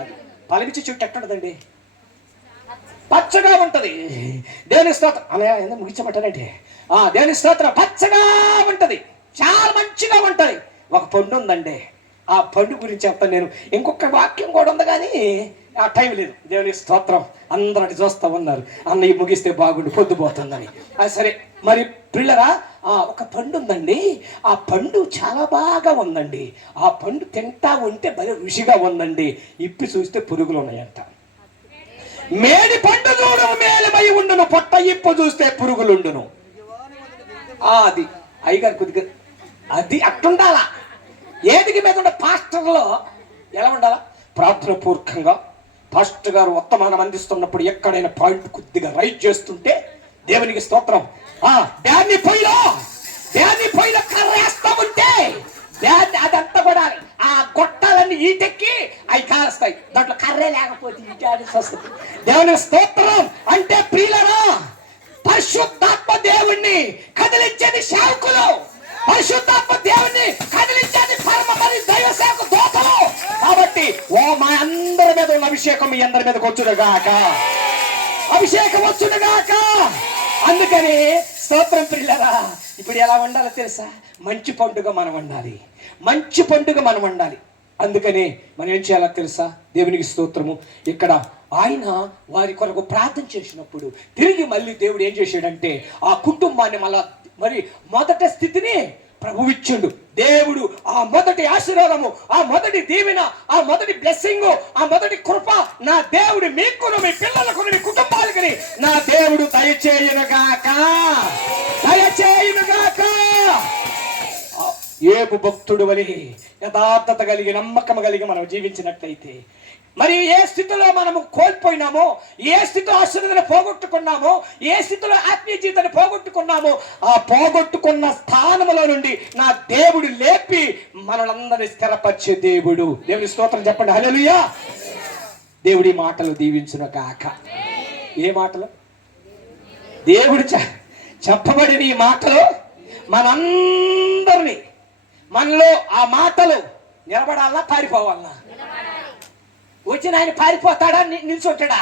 అది పలిమిచ్చి చెట్టు ఎక్కడదండి, పచ్చగా ఉంటది. దేవుని స్తోత్రం అలా ముగించమంటానంటే దేవుని స్తోత్రం పచ్చగా ఉంటది, చాలా మంచిగా ఉంటది. ఒక పండు ఉందండి, ఆ పండు గురించి చెప్తాను నేను. ఇంకొక వాక్యం కూడా ఉంది కానీ ఆ టైం లేదు. దేవుని స్తోత్రం. అందరూ అటు చూస్తూ ఉన్నారు, అన్నయ్య ముగిస్తే బాగుండి పొద్దుపోతుందని. సరే మరి పిల్లరా, ఒక పండు ఉందండి, ఆ పండు చాలా బాగా ఉందండి. ఆ పండు తింటా ఉంటే భలే రుచిగా ఉందండి. ఇప్పి చూస్తే పురుగులు ఉన్నాయంట. మేడి పండు చూడము మేలుమై ఉండును, పొట్ట ఇప్పు చూస్తే పురుగులుండును. అది అయ్యగారు కొద్దిగా అది అట్టుండాలా. ఏదికి మీద ఉండే పాస్టర్లో ఎలా ఉండాలా? ప్రార్థన పూర్వకంగా పాస్టర్ గారు వర్తమానం అందిస్తున్నప్పుడు ఎక్కడైనా పాయింట్ కొద్దిగా రైట్ చేస్తుంటే దేవునికి స్తోత్రం. దాన్ని పొయ్యిలో కర్రేస్తా ఉంటే అదంతా కూడా ఆ గొట్టాలన్నీ ఈటెక్కి అవి కాలుస్తాయి. దాంట్లో కర్రే లేకపోతే ఈటాల్సి వస్తుంది. దేవుని స్తోత్రం. అంటే ప్రియులరా, పరిశుద్ధాత్మ దేవుణ్ణి కదిలించేది సేవకులు, పరిశుద్ధాత్మ దేవుణ్ణి కదిలించేది పరమపరి దైవ సేవకు దూతలు. కాబట్టి మా అందరి మీద ఉన్న అభిషేకం మీ అందరి మీదకి వచ్చునుగాక, అభిషేకం వచ్చునుగాక. అందుకని స్తోత్రం ప్రియులరా. ఇప్పుడు ఎలా ఉండాలో తెలుసా? మంచి పండుగ మనం ఉండాలి, మంచి పండుగ మనం ఉండాలి. అందుకని మనం ఏం చేయాలో తెలుసా? దేవునికి స్తోత్రము. ఇక్కడ ఆయన వారి కొరకు ప్రార్థన చేసినప్పుడు తిరిగి మళ్ళీ దేవుడు ఏం చేశాడంటే ఆ కుటుంబాన్ని మరి మొదటి స్థితిని ప్రభు ఇచ్చిండు. దేవుడు ఆ మొదటి ఆశీర్వాదము, ఆ మొదటి దీవెన, ఆ మొదటి బ్లెస్సింగ్, ఆ మొదటి కృప నా దేవుడు మీకును, మీ పిల్లలకు, మీ కుటుంబాలకి నా దేవుడు దయచేయునుగాక. ఏపు భక్తుడు అని యథార్థత కలిగి నమ్మకం కలిగి మనం జీవించినట్లయితే, మరి ఏ స్థితిలో మనము కోల్పోయినామో, ఏ స్థితిలో ఆశీర్వాదాన్ని పోగొట్టుకున్నామో, ఏ స్థితిలో ఆత్మీయ జీవితాన్ని పోగొట్టుకున్నామో, ఆ పోగొట్టుకున్న స్థానంలో నుండి నా దేవుడు లేపి మనలందరినీ స్థిరపరిచే దేవుడు. దేవుని స్తోత్రం చెప్పండి, హల్లెలూయా. దేవుడి మాటలు దీవించునుగాక. ఏ మాటలు? దేవుడు చెప్పబడిన ఈ మాటలు మనందరినీ, మనలో ఆ మాటలు నిలబడాలా పారిపోవాలా? వచ్చిన ఆయన పారిపోతాడా, నిల్చుంటాడా?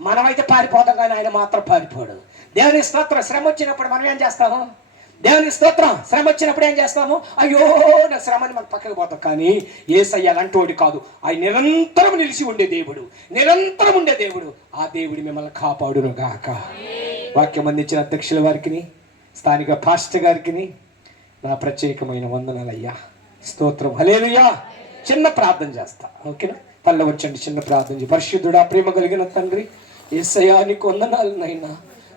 మనమైతే పారిపోతాం కానీ ఆయన మాత్రం పారిపోడు. దేవుని స్తోత్రం. శ్రమ వచ్చినప్పుడు మనం ఏం చేస్తాము? దేవుని స్తోత్రం. శ్రమ వచ్చినప్పుడు ఏం చేస్తాము? అయ్యో నా శ్రమని మనం పక్కకు పోతాం. కానీ యేసయ్య అలాంటి వాడు కాదు. ఆయన నిరంతరం నిలిచి ఉండే దేవుడు, నిరంతరం ఉండే దేవుడు. ఆ దేవుడు మిమ్మల్ని కాపాడును గాక. వాక్యం అందించిన అధ్యక్షుల వారికి, స్థానిక పాస్టర్ గారికి నా ప్రత్యేకమైన వందనాలయ్యా. స్తోత్రం, హల్లెలూయా. చిన్న ప్రార్థన చేస్తా, ఓకేనా? పల్ల వచ్చండి, చిన్న ప్రార్థన. పరిశుద్ధుడా, ప్రేమ కలిగిన తండ్రి యేసయ్యా, నీకు వందనాలు నైనా.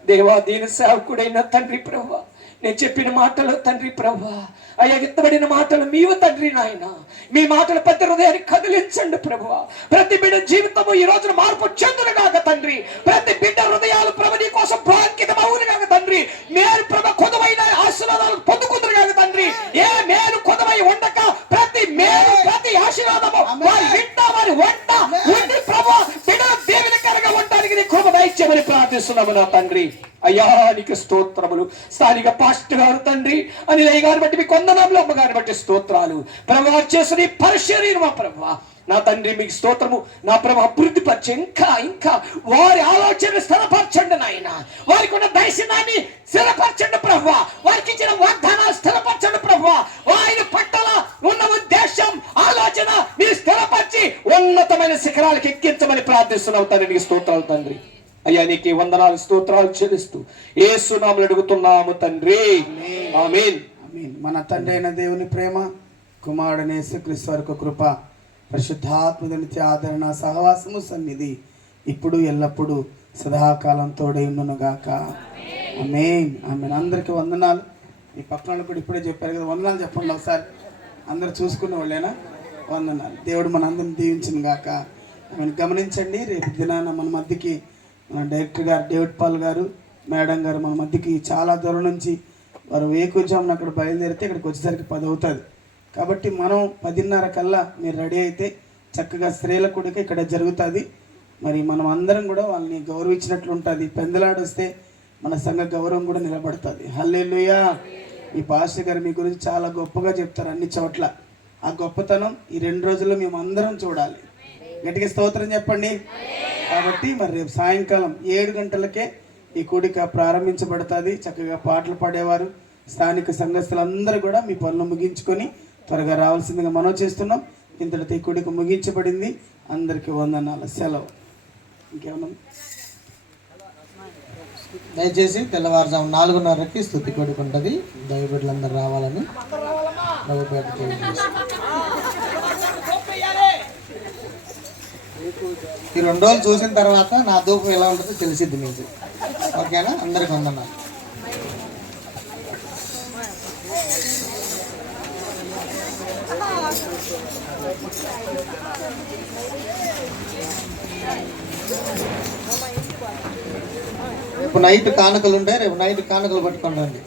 దేవా, దీన సేవకుడైన తండ్రి ప్రభువా, నేను చెప్పిన మాటలు తండ్రి ప్రభువా, అయ్యా ఎత్తబడిన మాటలు మీవు తండ్రి నాయన. మీ మాటలు పెద్ద హృదయాన్ని కదిలించండి ప్రభువా. ప్రతి బిడ్డ జీవితము ఈ రోజున మార్పు చెందునుగాక తండ్రి. ప్రతి బిడ్డ హృదయాలు ప్రభు నీ కోసం ప్రాంకితం అవునుగాక తండ్రి. మేలు ప్రభు కొదవైన ఆశీర్వాదాలు పొందుకుందురుగాక తండ్రి. ఏ మేలు కొదవై ఉండక ప్రతి మేలు, ప్రతి ఆశీర్వాదము వారి వింట, వారి వంట ఉండి ప్రభు బిడ్డల దీవెనకరంగా ఉండడానికి నీ కృప దయచేయమని ప్రార్థిస్తున్నాము నా తండ్రి. అయ్యా నీకు స్తోత్రములు. స్థానిక పాస్టర్ గారు తండ్రి, అనిలయ్య గారిని బట్టి మీకు వందనాలు, అమ్మగారిని బట్టి స్తోత్రాలు. ప్రభు చేసిన పరిశీలన మా ప్రభు నా తండ్రి మీకు స్తోత్రము. నా ప్రభు అభివృద్ధి పరిచే ఇంకా వారి ఆలోచనలు స్థిరపరచండి నాయన. వారికి ఉన్న దర్శనాన్ని స్థిరపరచండి ప్రభు. వారికి ఇచ్చిన వాగ్దానాలు స్థిరపరచండి ప్రభు. ఆయన పట్ల ఉన్న ఉద్దేశం, ఆలోచన మీరు స్థిరపరిచి ఉన్నతమైన శిఖరాలకు ఎక్కించమని ప్రార్థిస్తున్నావు తండ్రి. నీకు స్తోత్రాలు తండ్రి. అయ్యా నీకే వందనాలు, స్తోత్రాలు చెల్లిస్తూ యేసు నామములో అడుగుతున్నాము తండ్రి, ఆమేన్. మన తండ్రి అయిన దేవుని ప్రేమ, కుమారుడైన యేసుక్రీస్తు వారి కృప, పరిశుద్ధాత్మ నిత్య ఆదరణ, సహవాసము, సన్నిధి ఇప్పుడు ఎల్లప్పుడూ సదాకాలం తోడై ఉండును గాక. ఆమేన్, ఆమేన్. అందరికీ వందనాలు. ఈ పక్కన కూడా ఇప్పుడే చెప్పారు కదా, వందనాలు చెప్పండి ఒకసారి. అందరు చూసుకున్న వాళ్ళేనా? వందనాలు. దేవుడు మన అందరిని దీవించును గాక. ఆమెను గమనించండి, రేపు దినాన మన మధ్యకి మన డైరెక్టర్ గారు డేవిడ్ పాల్ గారు, మేడం గారు మన మధ్యకి చాలా దూరం నుంచి వారు వేకుజామున అక్కడ బయలుదేరితే ఇక్కడికి వచ్చేసరికి 10 అవుతుంది. కాబట్టి మనం 10:30 కల్లా మీరు రెడీ అయితే చక్కగా స్త్రీల కూడిక ఇక్కడ జరుగుతుంది. మరి మనం అందరం కూడా వాళ్ళని గౌరవించినట్లు ఉంటుంది. పెందలాడు వస్తే మన సంఘ గౌరవం కూడా నిలబడుతుంది. హల్లెలూయా. ఈ పాస్టర్ గారు మీ గురించి చాలా గొప్పగా చెప్తారు అన్ని చోట్ల. ఆ గొప్పతనం ఈ 2 రోజుల్లో మేము అందరం చూడాలి. గట్టిగా స్తోత్రం చెప్పండి. కాబట్టి మరి రేపు సాయంకాలం 7 గంటలకే ఈ కూడిక ప్రారంభించబడుతుంది. చక్కగా పాటలు పాడేవారు స్థానిక సంఘస్థులందరూ కూడా మీ పనులు ముగించుకొని త్వరగా రావాల్సిందిగా మనం చేస్తున్నాం. ఇంతటితో ఈ కూడిక ముగించబడింది. అందరికీ వందనాలు. సెలవు. ఇంకేమన్నా? దయచేసి తెల్లవారుజాము 4:30కి స్తుతి కూడిక ఉంటుంది. దైవబిడ్డలందరూ రావాలని ప్రభుపేట ఈ 2 రోజులు చూసిన తర్వాత నా ధూపం ఎలా ఉంటుందో తెలిసిద్ది మీకు. ఓకేనా? అందరికి వందనాలు. రేపు నైట్ కానుకలు ఉంటాయి. రేపు నైట్ కానుకలు పట్టుకోండి.